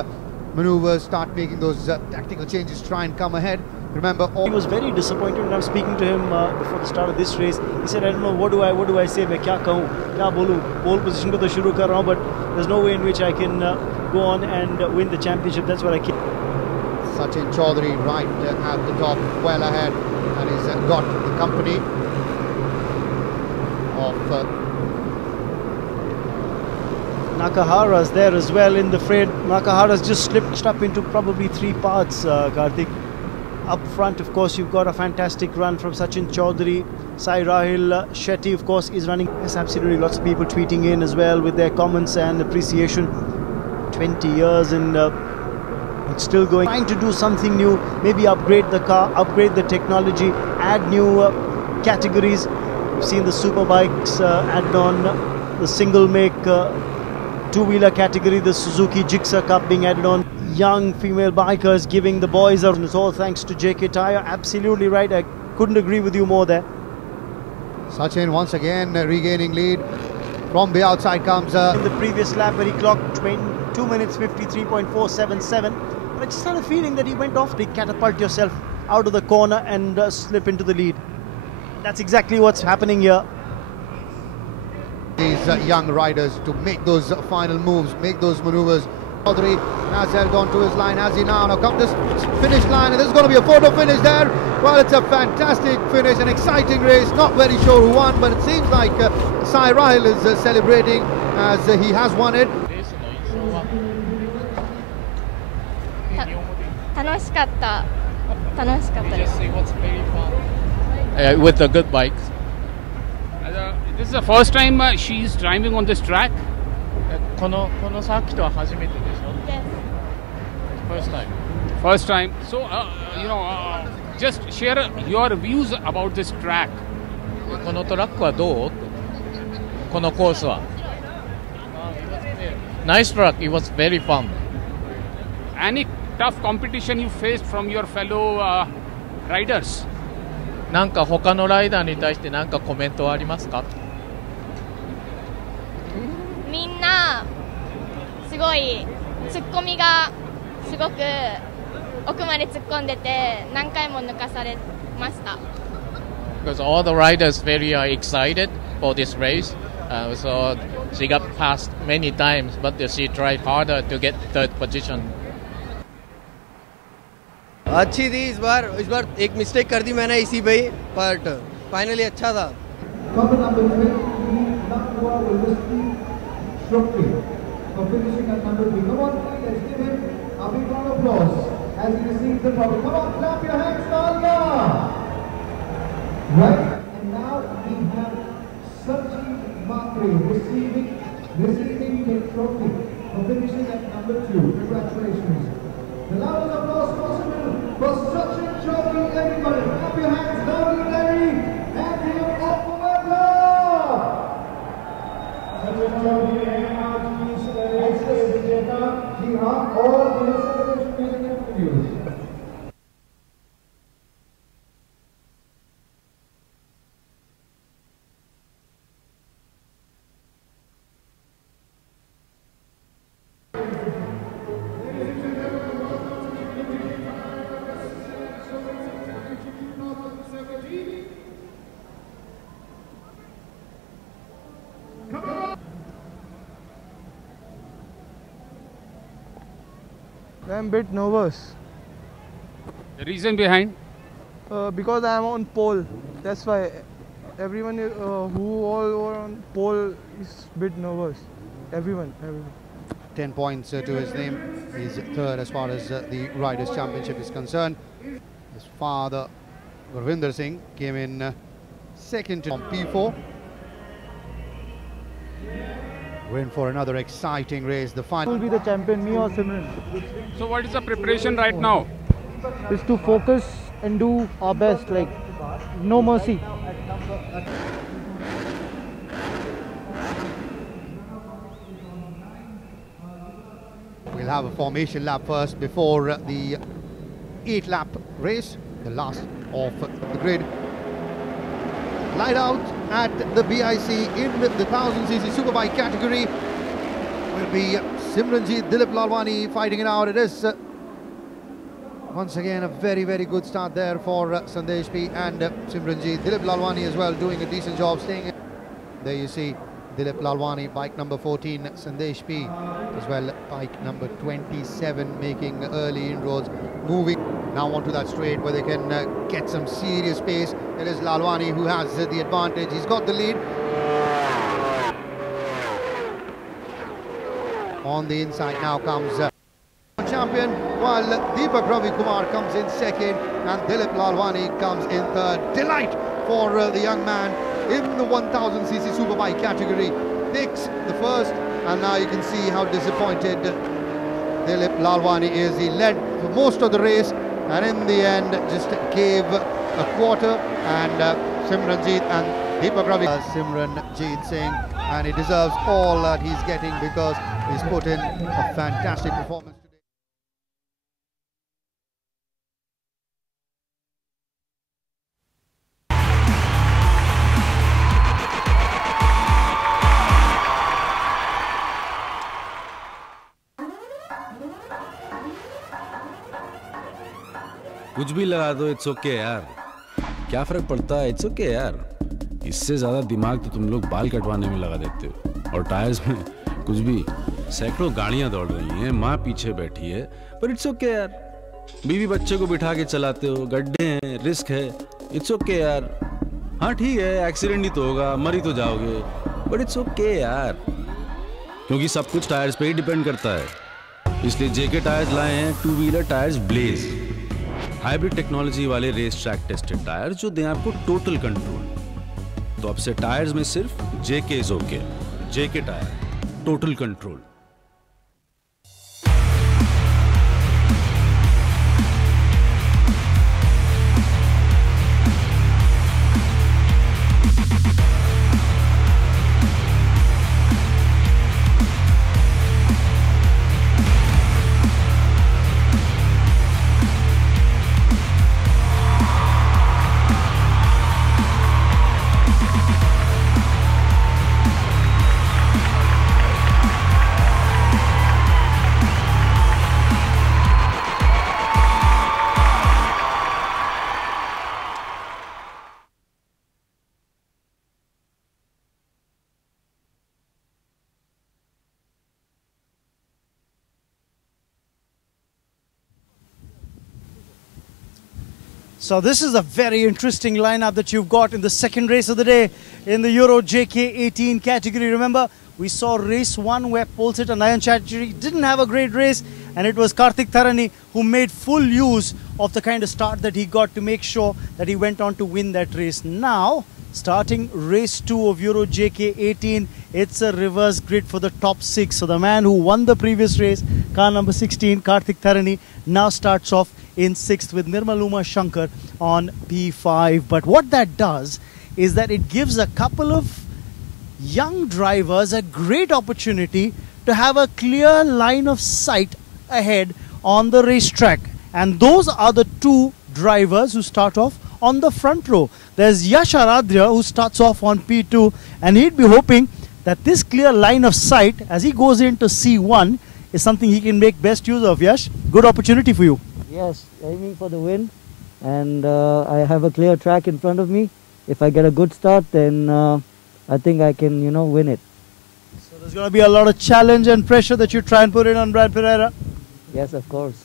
maneuvers, start making those tactical changes, try and come ahead. Remember, he was very disappointed when I was speaking to him before the start of this race. He said, I don't know, what do I say, मैं क्या कहूँ, क्या बोलूँ, pole position को तो शुरू कर रहा हूँ, but there's no way in which I can go on and win the championship. That's what I keep. Sachin Chaudhary right at the top, well ahead, and he's got the company of Nakahara's there as well in the fray. Nakahara's just slipped up into probably 3 parts, Karthik. Up front, of course, you've got a fantastic run from Sachin Chaudhary. Sai Rahil Shetty, of course, is running. Yes, absolutely. Lots of people tweeting in as well with their comments and appreciation. 20 years and it's still going. Trying to do something new, maybe upgrade the car, upgrade the technology, add new categories. We've seen the Superbikes added on, the single make two-wheeler category, the Suzuki Gixxer Cup being added on. Young female bikers giving the boys out, and it's all thanks to JK Tyre. Absolutely right. I couldn't agree with you more there. Sachin once again regaining lead. From the outside comes in the previous lap where he clocked 2 minutes 53.477. But I just had a feeling that he went off to catapult yourself out of the corner and slip into the lead. That's exactly what's happening here. These young riders to make those final moves, make those maneuvers. Chaudhary has held on to his line, has he now? Now come this finish line, and there's going to be a photo finish there. Well, it's a fantastic finish, an exciting race. Not very sure who won, but it seems like Sai Rahil is celebrating as he has won it. 楽しかったです。 With the good bikes. This is the first time she's driving on this track. このサーキットは初めてでしょ? Yes. First time. First time. So, just share your views about this track. このトラックはどう? このコースは? Nice track. It was very fun. Any tough competition you faced from your fellow riders? なんか他のライダーに対して何かコメントはありますか? みんなすごいツッコミがすごく奥まで突っ込んでて何回も抜かされました。Because all the riders very excited for this race, so she got passed many times, but she tried harder to get third position. अच्छी थी इस बार एक mistake कर दी मैंने इसी पे, but finally अच्छा था. For finishing at number 3. Come on, let's give him a big round of applause as he receives the trophy. Come on, clap your hands, Talia! Right, and now we have Suzuki Gixxer receiving the trophy for finishing at number 2. Congratulations. The loudest applause possible for Suzuki Trophy, everybody. Clap your hands loudly, Larry, and give him all for applause! Suzuki Trophy and जी हाँ और I'm a bit nervous. The reason behind? Because I'm on pole. That's why everyone who all are on pole is a bit nervous. Everyone. 10 points to his name. He's third as far as the Riders' Championship is concerned. His father, Gurvinder Singh, came in second on P4. We're in for another exciting race. The final will be the champion, me or Simran. So what is the preparation right now? Is to focus and do our best, like no mercy. We'll have a formation lap first before the 8-lap race, the last of the grid. Light out at the BIC in the 1000cc Superbike category will be Simranjeet Dilip Lalwani fighting it out. It is once again a very, very good start there for Sandesh P and Simranjeet. Dilip Lalwani as well doing a decent job staying in. There you see Dilip Lalwani, bike number 14, Sandesh P as well, bike number 27, making early inroads, moving now onto that straight where they can get some serious pace. It is Lalwani who has the advantage. He's got the lead. On the inside now comes champion, while Deepak Ravi Kumar comes in second and Dilip Lalwani comes in third. Delight for the young man in the 1000cc Superbike category. Takes the first, and now you can see how disappointed Dilip Lalwani is. He led for most of the race and in the end just gave a quarter, and Simranjeet and Deepak Ravi Simranjeet Singh, and he deserves all that he's getting because he's put in a fantastic performance. कुछ भी लगा दो, it's okay यार, क्या फर्क पड़ता है, it's okay यार। इससे ज्यादा दिमाग तो तुम लोग बाल कटवाने में लगा देते हो और टायर्स में कुछ भी। सैकड़ों गाड़ियां दौड़ रही हैं, माँ पीछे बैठी है, पर इट्स ओके यार। बीवी बच्चे को बिठा के चलाते हो, गड्ढे हैं, रिस्क है, इट्स ओके यार। हाँ ठीक है, एक्सीडेंट ही तो होगा, मर ही तो जाओगे, बट इट्स ओके यार, क्योंकि सब कुछ टायर्स पे ही डिपेंड करता है। इसलिए जेके टायर्स लाए हैं 2 wheeler tyres Blaze, hybrid technology वाले रेस ट्रैक टेस्टेड टायर जो दें आपको टोटल कंट्रोल। तो अब से टायर्स में सिर्फ JK is okay, JK tyre, total control. So this is a very interesting lineup that you've got in the second race of the day in the Euro JK18 category. Remember, we saw race 1 where pole sitter Nayan Chatterjee didn't have a great race, and it was Karthik Tharani who made full use of the kind of start that he got to make sure that he went on to win that race. Now, starting race 2 of Euro JK18, it's a reverse grid for the top 6. So the man who won the previous race, car number 16, Karthik Tharani, now starts off in 6th with Nirmaluma Shankar on P5. But what that does is that it gives a couple of young drivers a great opportunity to have a clear line of sight ahead on the racetrack. And those are the 2 drivers who start off on the front row. There's Yash Aradhya who starts off on P2, and he'd be hoping that this clear line of sight as he goes into C1 is something he can make best use of. Yash, good opportunity for you. Yes, aiming for the win, and I have a clear track in front of me. If I get a good start, then I think I can, win it. So there's going to be a lot of challenge and pressure that you try and put in on Brad Pereira. Yes, of course.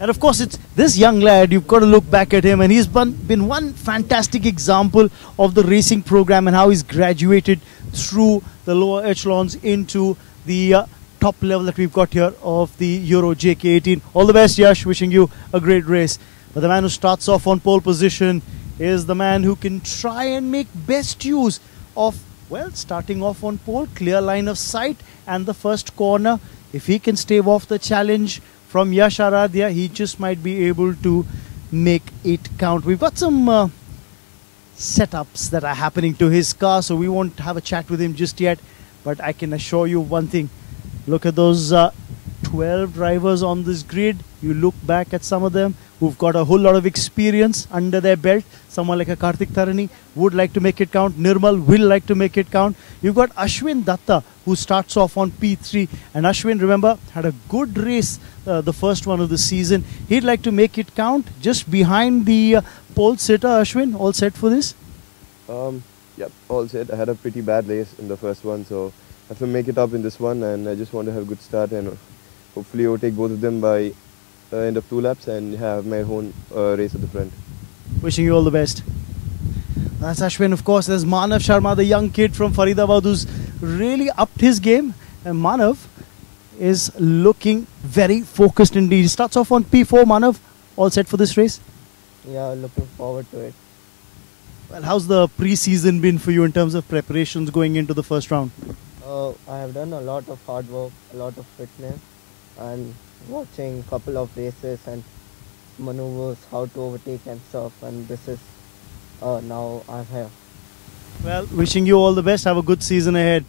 And of course, it's this young lad, you've got to look back at him, and he's been one fantastic example of the racing program and how he's graduated through the lower echelons into the top level that we've got here of the Euro JK18. All the best, Yash. Wishing you a great race. But the man who starts off on pole position is the man who can try and make best use of, well, starting off on pole, clear line of sight, and the first corner. If he can stave off the challenge from Yash Aradhya, he just might be able to make it count. We've got some setups that are happening to his car, so we won't have a chat with him just yet. But I can assure you one thing. Look at those 12 drivers on this grid. You look back at some of them who've got a whole lot of experience under their belt. Someone like a Karthik Tharani would like to make it count. Nirmal will like to make it count. You've got Ashwin Datta who starts off on P3. And Ashwin, remember, had a good race, the first one of the season. He'd like to make it count just behind the pole sitter. Ashwin, all set for this? Yep, all set. I had a pretty bad race in the first one, so I have to make it up in this one, and I just want to have a good start and hopefully overtake both of them by end of 2 laps and have my own race at the front. Wishing you all the best. That's Ashwin, of course. There's Manav Sharma, the young kid from Faridabad who's really upped his game. And Manav is looking very focused indeed. He starts off on P4. Manav, all set for this race? Yeah, looking forward to it. Well, how's the pre-season been for you in terms of preparations going into the first round? I have done a lot of hard work, a lot of fitness, and watching a couple of races and maneuvers, how to overtake and stuff, and this is now I'm here. Well, wishing you all the best. Have a good season ahead.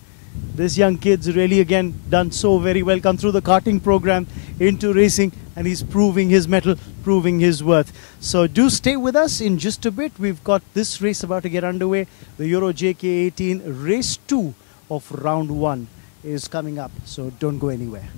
This young kid's really, again, done so very well. Come through the karting program into racing, and he's proving his mettle, proving his worth. So do stay with us in just a bit. We've got this race about to get underway. The Euro JK18 race 2 of round 1 is coming up. So don't go anywhere.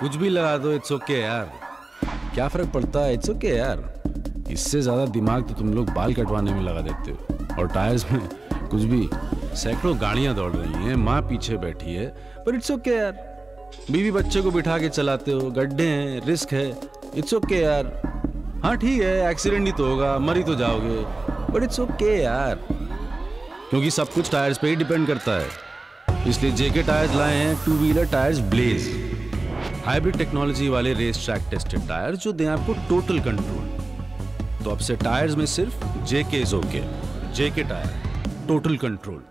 कुछ भी लगा दो, it's okay यार, क्या फर्क पड़ता है, it's okay यार। इससे ज्यादा दिमाग तो तुम लोग बाल कटवाने में लगा देते हो, और टायर्स में कुछ भी। सैकड़ों गाड़ियां दौड़ रही हैं, माँ पीछे बैठी है, पर इट्स ओके यार। बीवी बच्चे को बिठा के चलाते हो, गड्ढे हैं, रिस्क है, इट्स ओके यार। हाँ ठीक है, एक्सीडेंट ही तो होगा, मर ही तो जाओगे, बट इट्स ओके यार, क्योंकि सब कुछ टायर्स पे ही डिपेंड करता है। इसलिए जेके टायर्स लाए हैं 2 wheeler tyres Blaze, hybrid technology वाले रेस ट्रैक टेस्टेड टायर जो दें आपको टोटल कंट्रोल। तो अब से टायर्स में सिर्फ JK is okay, JK tyre, total control.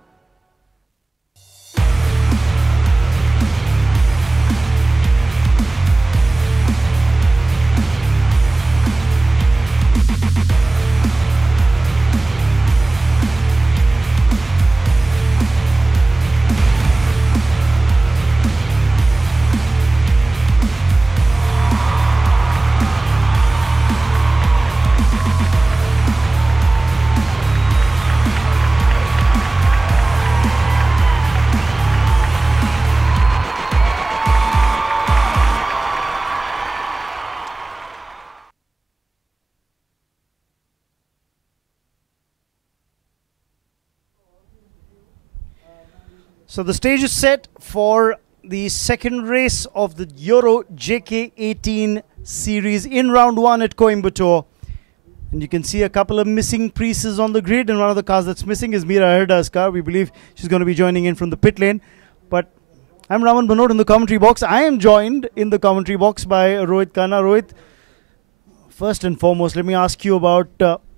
So the stage is set for the second race of the Euro JK18 series in round 1 at Coimbatore. And you can see a couple of missing pieces on the grid, and one of the cars that's missing is Mira Herda's car. We believe she's going to be joining in from the pit lane. But I'm Raman Banod in the commentary box. I am joined in the commentary box by Rohit Khanna. Rohit, first and foremost, let me ask you about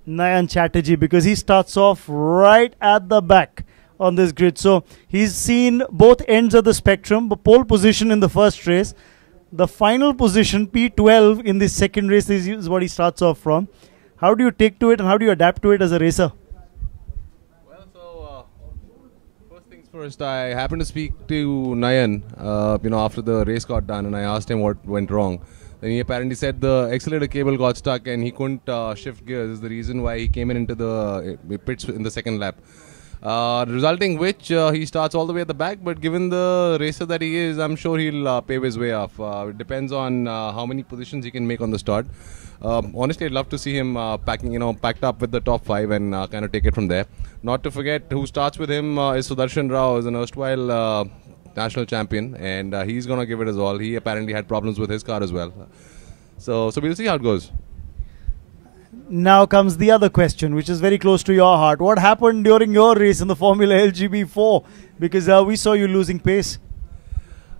Nayan Chatterjee, because he starts off right at the back on this grid. So he's seen both ends of the spectrum. The pole position in the first race, the final position P12 in the second race is what he starts off from. How do you take to it, and how do you adapt to it as a racer? Well, so first things first, I happened to speak to Nayan, after the race got done, and I asked him what went wrong. Then he apparently said the accelerator cable got stuck and he couldn't shift gears. This is the reason why he came in into the pits in the second lap. Resulting which he starts all the way at the back, but given the racer that he is, I'm sure he'll pave his way off. It depends on how many positions he can make on the start. Honestly, I'd love to see him packed up with the top 5 and kind of take it from there. Not to forget, who starts with him is Sudarshan Rao, is an erstwhile national champion, and he's going to give it his all. He apparently had problems with his car as well. So we'll see how it goes. Now comes the other question, which is very close to your heart. What happened during your race in the Formula LGB4? Because we saw you losing pace.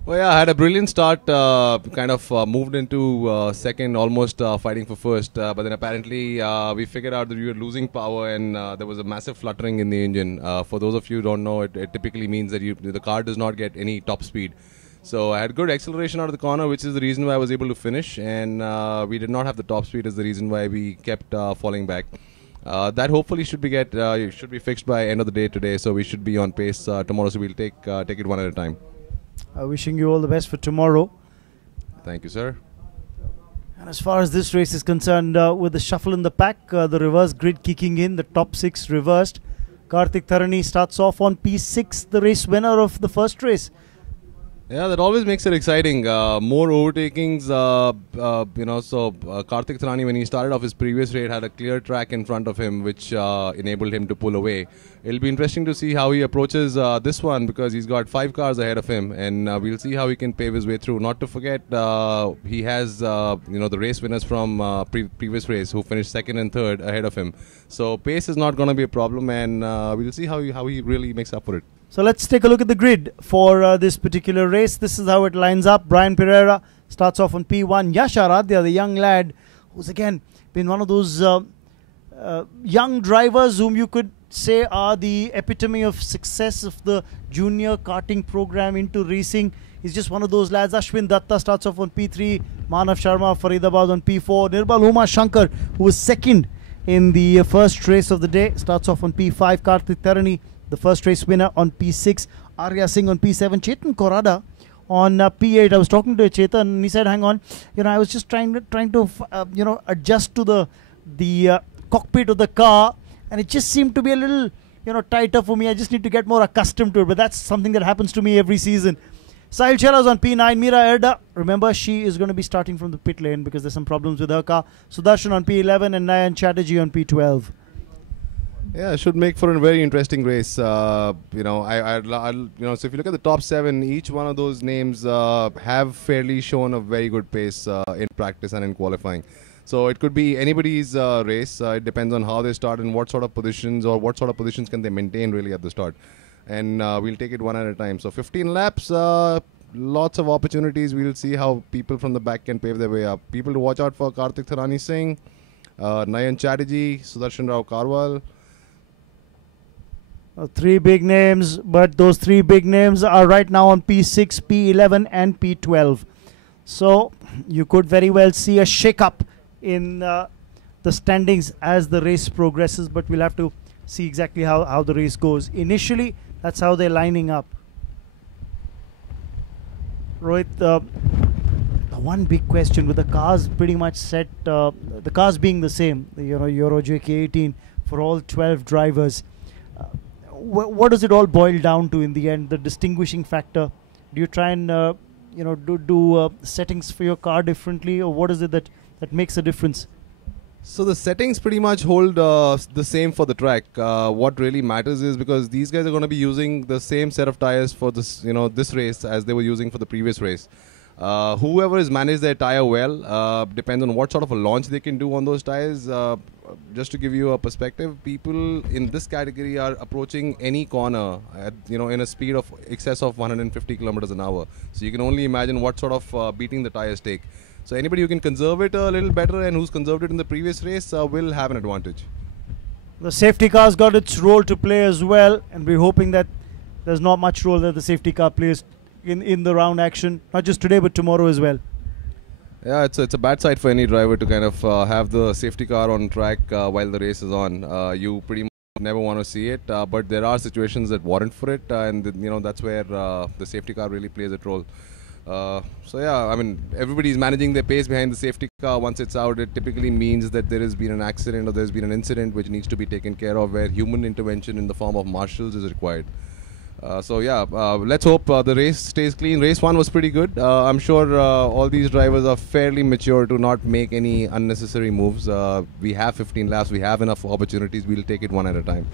Well, yeah, I had a brilliant start, moved into second, almost fighting for first. But then apparently we figured out that we were losing power, and there was a massive fluttering in the engine. For those of you who don't know, it typically means that the car does not get any top speed. So I had good acceleration out of the corner, which is the reason why I was able to finish. And we did not have the top speed, is the reason why we kept falling back. That hopefully should be fixed by end of the day today. So we should be on pace tomorrow. So we'll take it one at a time. Wishing you all the best for tomorrow. Thank you, sir. And as far as this race is concerned, with the shuffle in the pack, the reverse grid kicking in, the top 6 reversed. Karthik Tharani starts off on P6, the race winner of the first race. Yeah, that always makes it exciting. More overtakings, So Karthik Tharani, when he started off his previous race, had a clear track in front of him, which enabled him to pull away. It'll be interesting to see how he approaches this one, because he's got 5 cars ahead of him, and we'll see how he can pave his way through. Not to forget, he has the race winners from previous race who finished second and third ahead of him. So pace is not going to be a problem, and we'll see how he really makes up for it. So let's take a look at the grid for this particular race. This is how it lines up. Brian Pereira starts off on P1. Yash Aradhya, the young lad, who's again been one of those young drivers whom you could say are the epitome of success of the junior karting program into racing. He's just one of those lads. Ashwin Datta starts off on P3. Manav Sharma, Faridabad on P4. Nirbal Huma Shankar, who was second in the first race of the day, starts off on P5. Karthik Tharani, the first race winner, on P6. Arya Singh on P7. Chetan Korada on P8. I was talking to Chetan and he said, hang on, I was just trying to adjust to the cockpit of the car, and it just seemed to be a little tighter for me. I just need to get more accustomed to it, but that's something that happens to me every season. Sahil Chera's on P9. Mira Erda, remember, she is going to be starting from the pit lane because there's some problems with her car. Sudarshan on P11 and Nayan Chatterjee on P12. Yeah, it should make for a very interesting race. So if you look at the top 7, each one of those names have fairly shown a very good pace in practice and in qualifying. So it could be anybody's race. It depends on how they start and what sort of positions can they maintain really at the start. And we'll take it one at a time. So 15 laps, lots of opportunities. We'll see how people from the back can pave their way up. People to watch out for: Karthik Tharani Singh, Nayan Chatterjee, Sudarshan Rao Karwal. 3 big names, but those 3 big names are right now on P6, P11 and P12. So you could very well see a shake-up in the standings as the race progresses, but we'll have to see exactly how the race goes. Initially, that's how they're lining up. Rohit, the one big question with the cars pretty much set, the cars being the same, Euro JK18 for all 12 drivers. What does it all boil down to in the end? The distinguishing factor? Do you try and do settings for your car differently, or what is it that makes a difference? So the settings pretty much hold the same for the track. What really matters is because these guys are going to be using the same set of tires for this, this race as they were using for the previous race. Whoever has managed their tire well depends on what sort of a launch they can do on those tires. Just to give you a perspective, people in this category are approaching any corner at, in a speed of excess of 150 kilometers an hour. So you can only imagine what sort of beating the tires take. So anybody who can conserve it a little better and who's conserved it in the previous race will have an advantage. The safety car's got its role to play as well, and we're hoping that there's not much role that the safety car plays in the round action, not just today but tomorrow as well. Yeah, it's a bad sight for any driver to kind of have the safety car on track while the race is on. You pretty much never want to see it, but there are situations that warrant for it, and that's where the safety car really plays a role. So yeah, I mean, everybody's managing their pace behind the safety car. Once it's out, it typically means that there has been an accident or there's been an incident which needs to be taken care of, where human intervention in the form of marshals is required. So yeah, let's hope the race stays clean. Race 1 was pretty good. I'm sure all these drivers are fairly mature to not make any unnecessary moves. We have 15 laps. We have enough opportunities. We'll take it one at a time.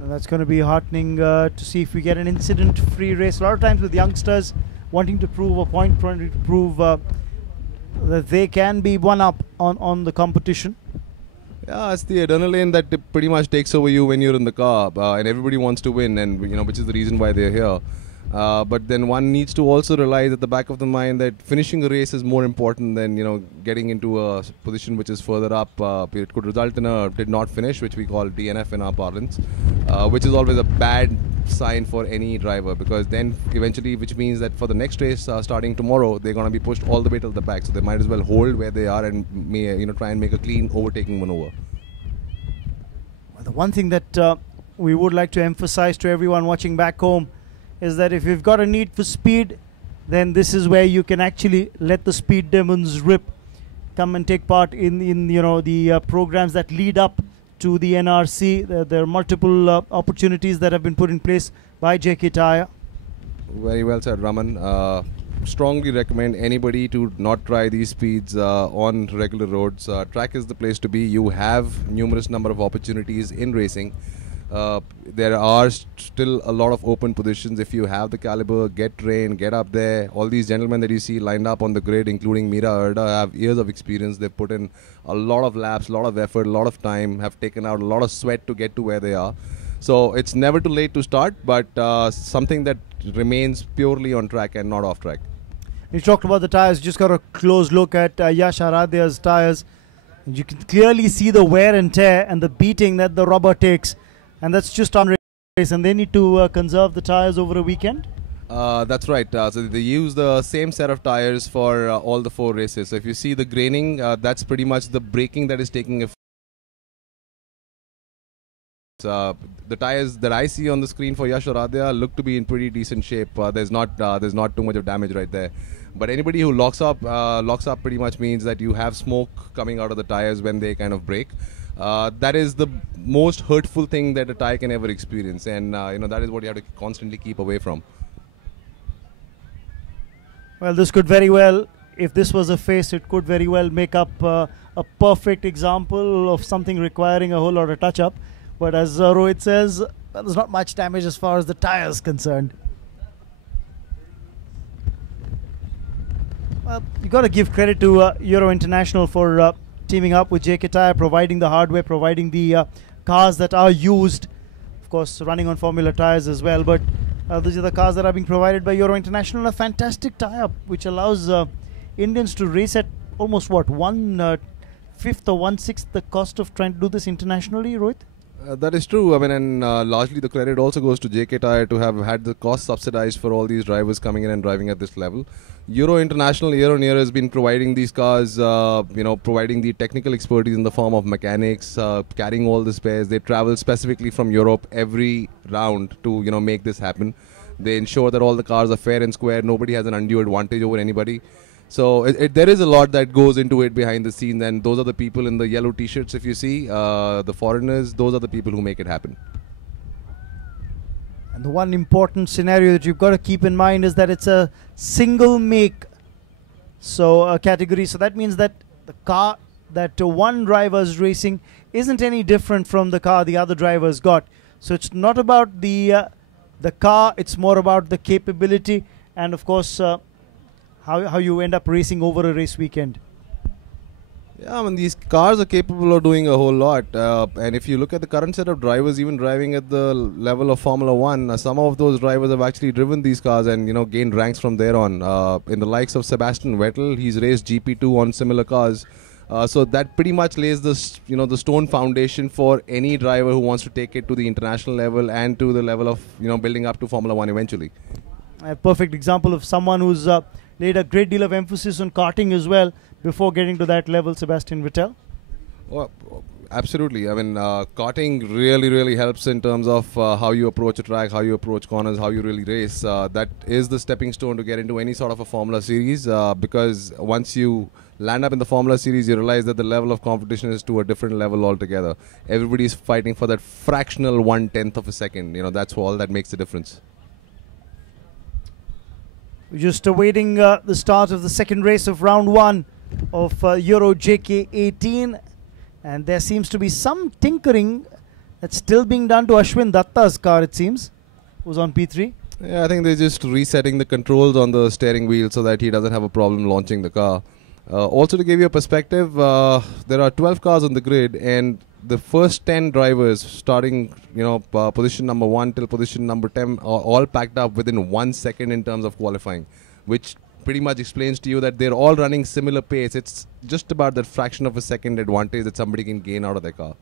And that's going to be heartening to see if we get an incident-free race. A lot of times with youngsters wanting to prove a point, wanting to prove that they can be one up on the competition. Yeah, it's the adrenaline that pretty much takes over you when you're in the car, and everybody wants to win, and which is the reason why they're here. But then one needs to also realize at the back of the mind that finishing a race is more important than getting into a position which is further up. It could result in a did not finish, which we call DNF in our parlance, which is always a bad sign for any driver, because then eventually, which means that for the next race starting tomorrow, they're going to be pushed all the way to the back, so they might as well hold where they are and try and make a clean overtaking maneuver. Well, the one thing that we would like to emphasize to everyone watching back home is that if you've got a need for speed, then this is where you can actually let the speed demons rip, come and take part in the programs that lead up to the NRC. There are multiple opportunities that have been put in place by JK Tyre. Very well said, Raman. Strongly recommend anybody to not try these speeds on regular roads. Track is the place to be. You have numerous number of opportunities in racing. There are still a lot of open positions. If you have the caliber, get trained, get up there. All these gentlemen that you see lined up on the grid, including Mira Erda, have years of experience. They've put in a lot of laps, a lot of effort, a lot of time, have taken out a lot of sweat to get to where they are. So it's never too late to start, but something that remains purely on track and not off track. You talked about the tires. Just got a close look at Yash Aradhya's tires. You can clearly see the wear and tear and the beating that the rubber takes. And that's just on race, and they need to conserve the tires over a weekend? That's right. So they use the same set of tires for all the 4 races. So if you see the graining, that's pretty much the braking that is taking effect. The tires that I see on the screen for Yash Aradhya look to be in pretty decent shape. There's not too much of damage right there. But anybody who locks up pretty much means that you have smoke coming out of the tires when they kind of brake. That is the most hurtful thing that a tire can ever experience, and that is what you have to constantly keep away from. Well, this could very well, if this was a face, it could very well make up a perfect example of something requiring a whole lot of touch-up. But as Rohit says, well, there's not much damage as far as the tire is concerned. Well, you got to give credit to Euro International for teaming up with JK Tyre, providing the hardware, providing the cars that are used, of course running on Formula tires as well, but these are the cars that are being provided by Euro International. A fantastic tie-up which allows Indians to race at almost what, 1/5 or 1/6 the cost of trying to do this internationally, Rohit? That is true. I mean, and largely the credit also goes to JK Tyre to have had the cost subsidized for all these drivers coming in and driving at this level. Euro International year on year has been providing these cars, providing the technical expertise in the form of mechanics, carrying all the spares. They travel specifically from Europe every round to, make this happen. They ensure that all the cars are fair and square. Nobody has an undue advantage over anybody. So there is a lot that goes into it behind the scenes, and those are the people in the yellow t-shirts, if you see, the foreigners, those are the people who make it happen. And the one important scenario that you've got to keep in mind is that it's a single make category. So that means that the car that one driver's racing isn't any different from the car the other drivers got. So it's not about the car, it's more about the capability and of course how you end up racing over a race weekend. Yeah, I mean, these cars are capable of doing a whole lot. And if you look at the current set of drivers, even driving at the level of Formula 1, some of those drivers have actually driven these cars and, gained ranks from there on. In the likes of Sebastian Vettel, he's raced GP2 on similar cars. So that pretty much lays the stone foundation for any driver who wants to take it to the international level and to the level of, building up to Formula 1 eventually. A perfect example of someone who's laid a great deal of emphasis on karting as well before getting to that level, Sebastian Vettel. Well, absolutely. I mean, karting really helps in terms of how you approach a track, how you approach corners, how you really race. That is the stepping stone to get into any sort of a Formula series because once you land up in the Formula series, you realize that the level of competition is to a different level altogether. Everybody's fighting for that fractional 1/10 of a second. That's all that makes the difference. We're just awaiting the start of the second race of round 1 of Euro JK18, and there seems to be some tinkering that's still being done to Ashwin Datta's car, it seems, who's on P3. Yeah, I think they're just resetting the controls on the steering wheel so that he doesn't have a problem launching the car. Also, to give you a perspective, there are 12 cars on the grid, and the first 10 drivers, starting position number 1 till position number 10, are all packed up within 1 second in terms of qualifying, which pretty much explains to you that they're all running similar pace. It's just about that fraction of a second advantage that somebody can gain out of their car.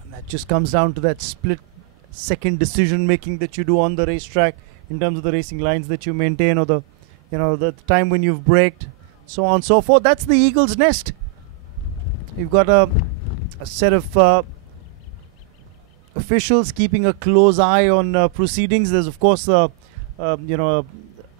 And that just comes down to that split-second decision-making that you do on the racetrack in terms of the racing lines that you maintain or the the time when you've braked, so on and so forth. That's the eagle's nest. You've got a set of officials keeping a close eye on proceedings. There's of course a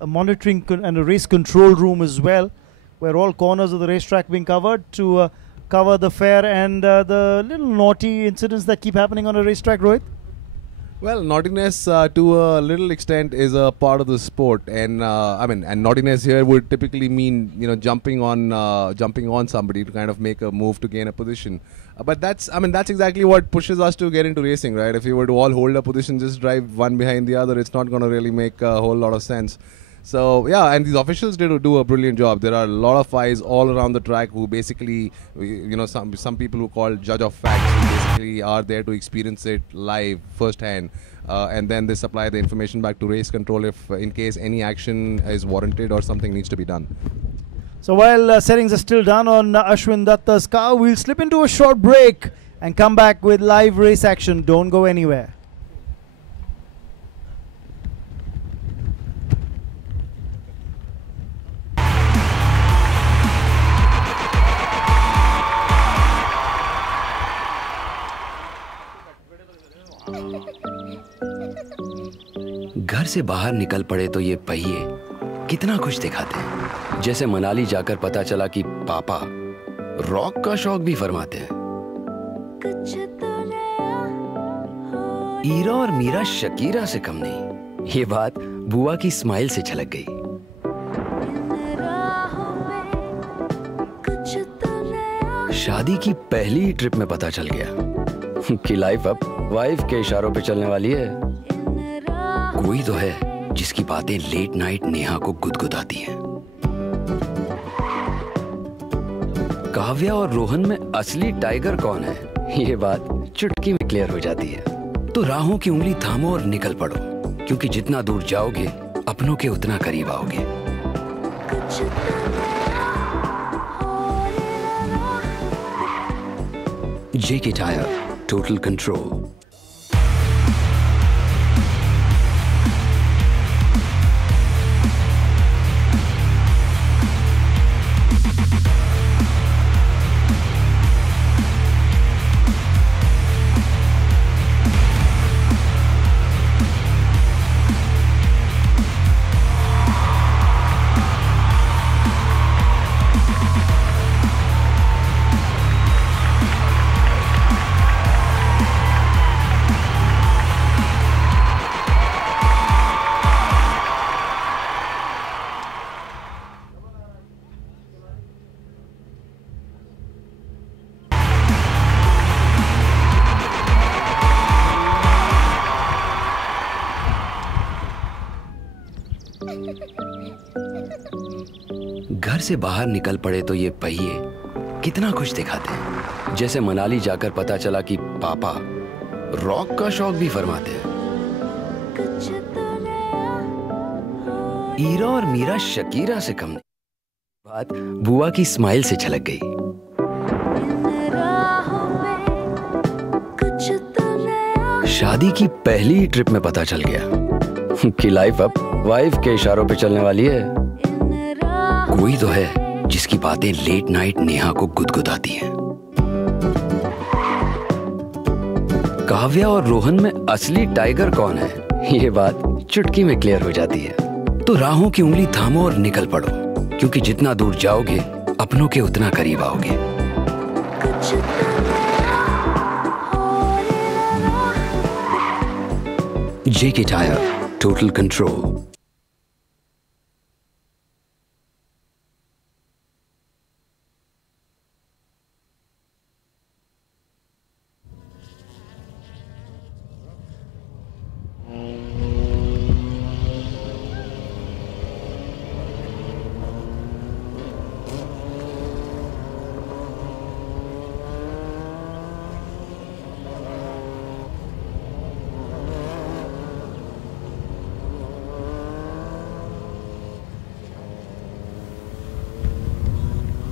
monitoring and a race control room as well, where all corners of the racetrack being covered to cover the fair and the little naughty incidents that keep happening on a racetrack, Rohit. Well, naughtiness to a little extent is a part of the sport, and and naughtiness here would typically mean jumping on somebody to kind of make a move to gain a position. But that's exactly what pushes us to get into racing, right? If you were to all hold a position, just drive one behind the other, it's not going to really make a whole lot of sense. So yeah, and these officials did do a brilliant job. There are a lot of eyes all around the track who basically, some people who call judge of facts, who basically are there to experience it live, firsthand, and then they supply the information back to race control if, in case any action is warranted or something needs to be done. So while settings are still done on Ashwin Datta's car, we'll slip into a short break and come back with live race action. Don't go anywhere. घर से बाहर निकल पड़े तो ये पहिए कितना कुछ दिखाते हैं। जैसे मनाली जाकर पता चला कि पापा रॉक का शौक भी फरमाते हैं। ईरा और मीरा शकीरा से कम नहीं। ये बात बुआ की स्माइल से झलक गई। शादी की पहली ट्रिप में पता चल गया कि लाइफ अब वाइफ के इशारों पे चलने वाली है। कोई तो है जिसकी बातें लेट नाइट नेहा को गुदगुदाती हैं। काव्या और रोहन में असली टाइगर कौन है, ये बात चुटकी में क्लियर हो जाती है। तो राहों की उंगली थामो और निकल पड़ो, क्योंकि जितना दूर जाओगे अपनों के उतना करीब आओगे। JK Tyre, total control. से बाहर निकल पड़े तो ये पहिए कितना खुश दिखाते हैं। जैसे मनाली जाकर पता चला कि पापा रॉक का शौक भी फरमाते हैं। ईरा और मीरा शकीरा से कम नहीं। बात बुआ की स्माइल से छलक गई। शादी की पहली ट्रिप में पता चल गया कि लाइफ अब वाइफ के इशारों पे चलने वाली है। कोई तो है जिसकी बातें लेट नाइट नेहा को गुदगुदाती हैं। काव्या और रोहन में असली टाइगर कौन है, ये बात चुटकी में क्लियर हो जाती है। तो राहों की उंगली थामो और निकल पड़ो, क्योंकि जितना दूर जाओगे अपनों के उतना करीब आओगे। JK Tyre, total control.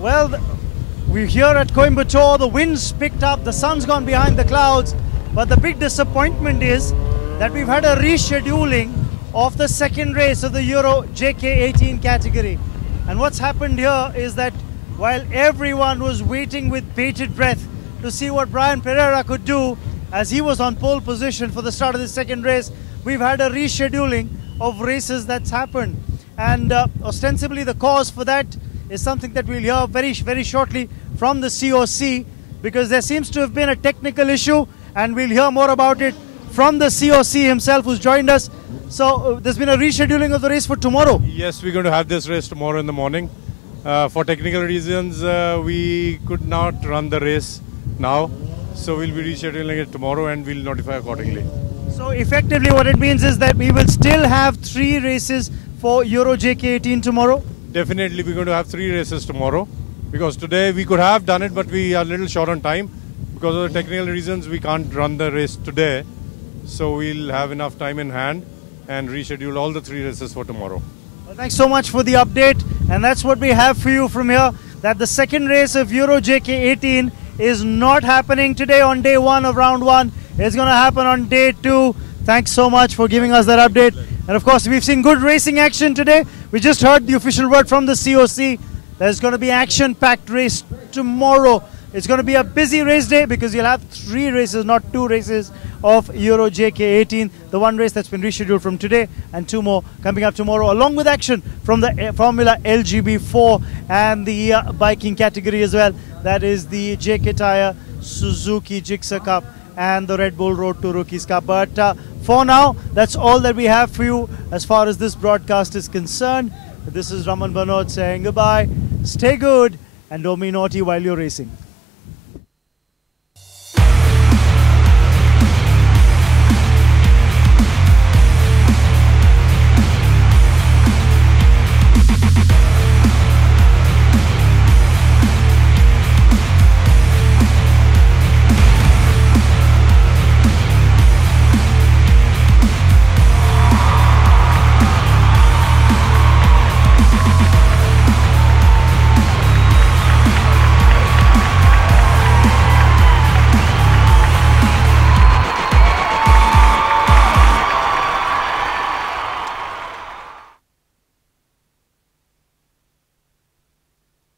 Well, we're here at Coimbatore. The wind's picked up, the sun's gone behind the clouds, but the big disappointment is that we've had a rescheduling of the second race of the Euro JK18 category. And what's happened here is that while everyone was waiting with bated breath to see what Brian Pereira could do as he was on pole position for the start of the second race, we've had a rescheduling of races that's happened. And ostensibly the cause for that is something that we'll hear very, very shortly from the COC, because there seems to have been a technical issue, and we'll hear more about it from the COC himself, who's joined us. So there's been a rescheduling of the race for tomorrow. Yes, we're going to have this race tomorrow in the morning. For technical reasons, we could not run the race now, so we'll be rescheduling it tomorrow and we'll notify accordingly. So effectively what it means is that we will still have 3 races for Euro JK18 tomorrow? Definitely we're going to have 3 races tomorrow, because today we could have done it, but we are a little short on time. Because of the technical reasons, we can't run the race today. So we'll have enough time in hand and reschedule all the 3 races for tomorrow. Well, thanks so much for the update, and that's what we have for you from here, that the second race of Euro JK18 is not happening today on day 1 of round 1. It's going to happen on day 2. Thanks so much for giving us that update. And of course, we've seen good racing action today. We just heard the official word from the COC. There's going to be action-packed race tomorrow. It's going to be a busy race day because you'll have 3 races, not 2 races of Euro JK18. The one race that's been rescheduled from today and 2 more coming up tomorrow, along with action from the Formula LGB4 and the biking category as well. That is the JK Tyre Suzuki Gixxer Cup and the Red Bull Road to Rookies Cup. But for now, that's all that we have for you as far as this broadcast is concerned. This is Raman Banod saying goodbye. Stay good and don't be naughty while you're racing.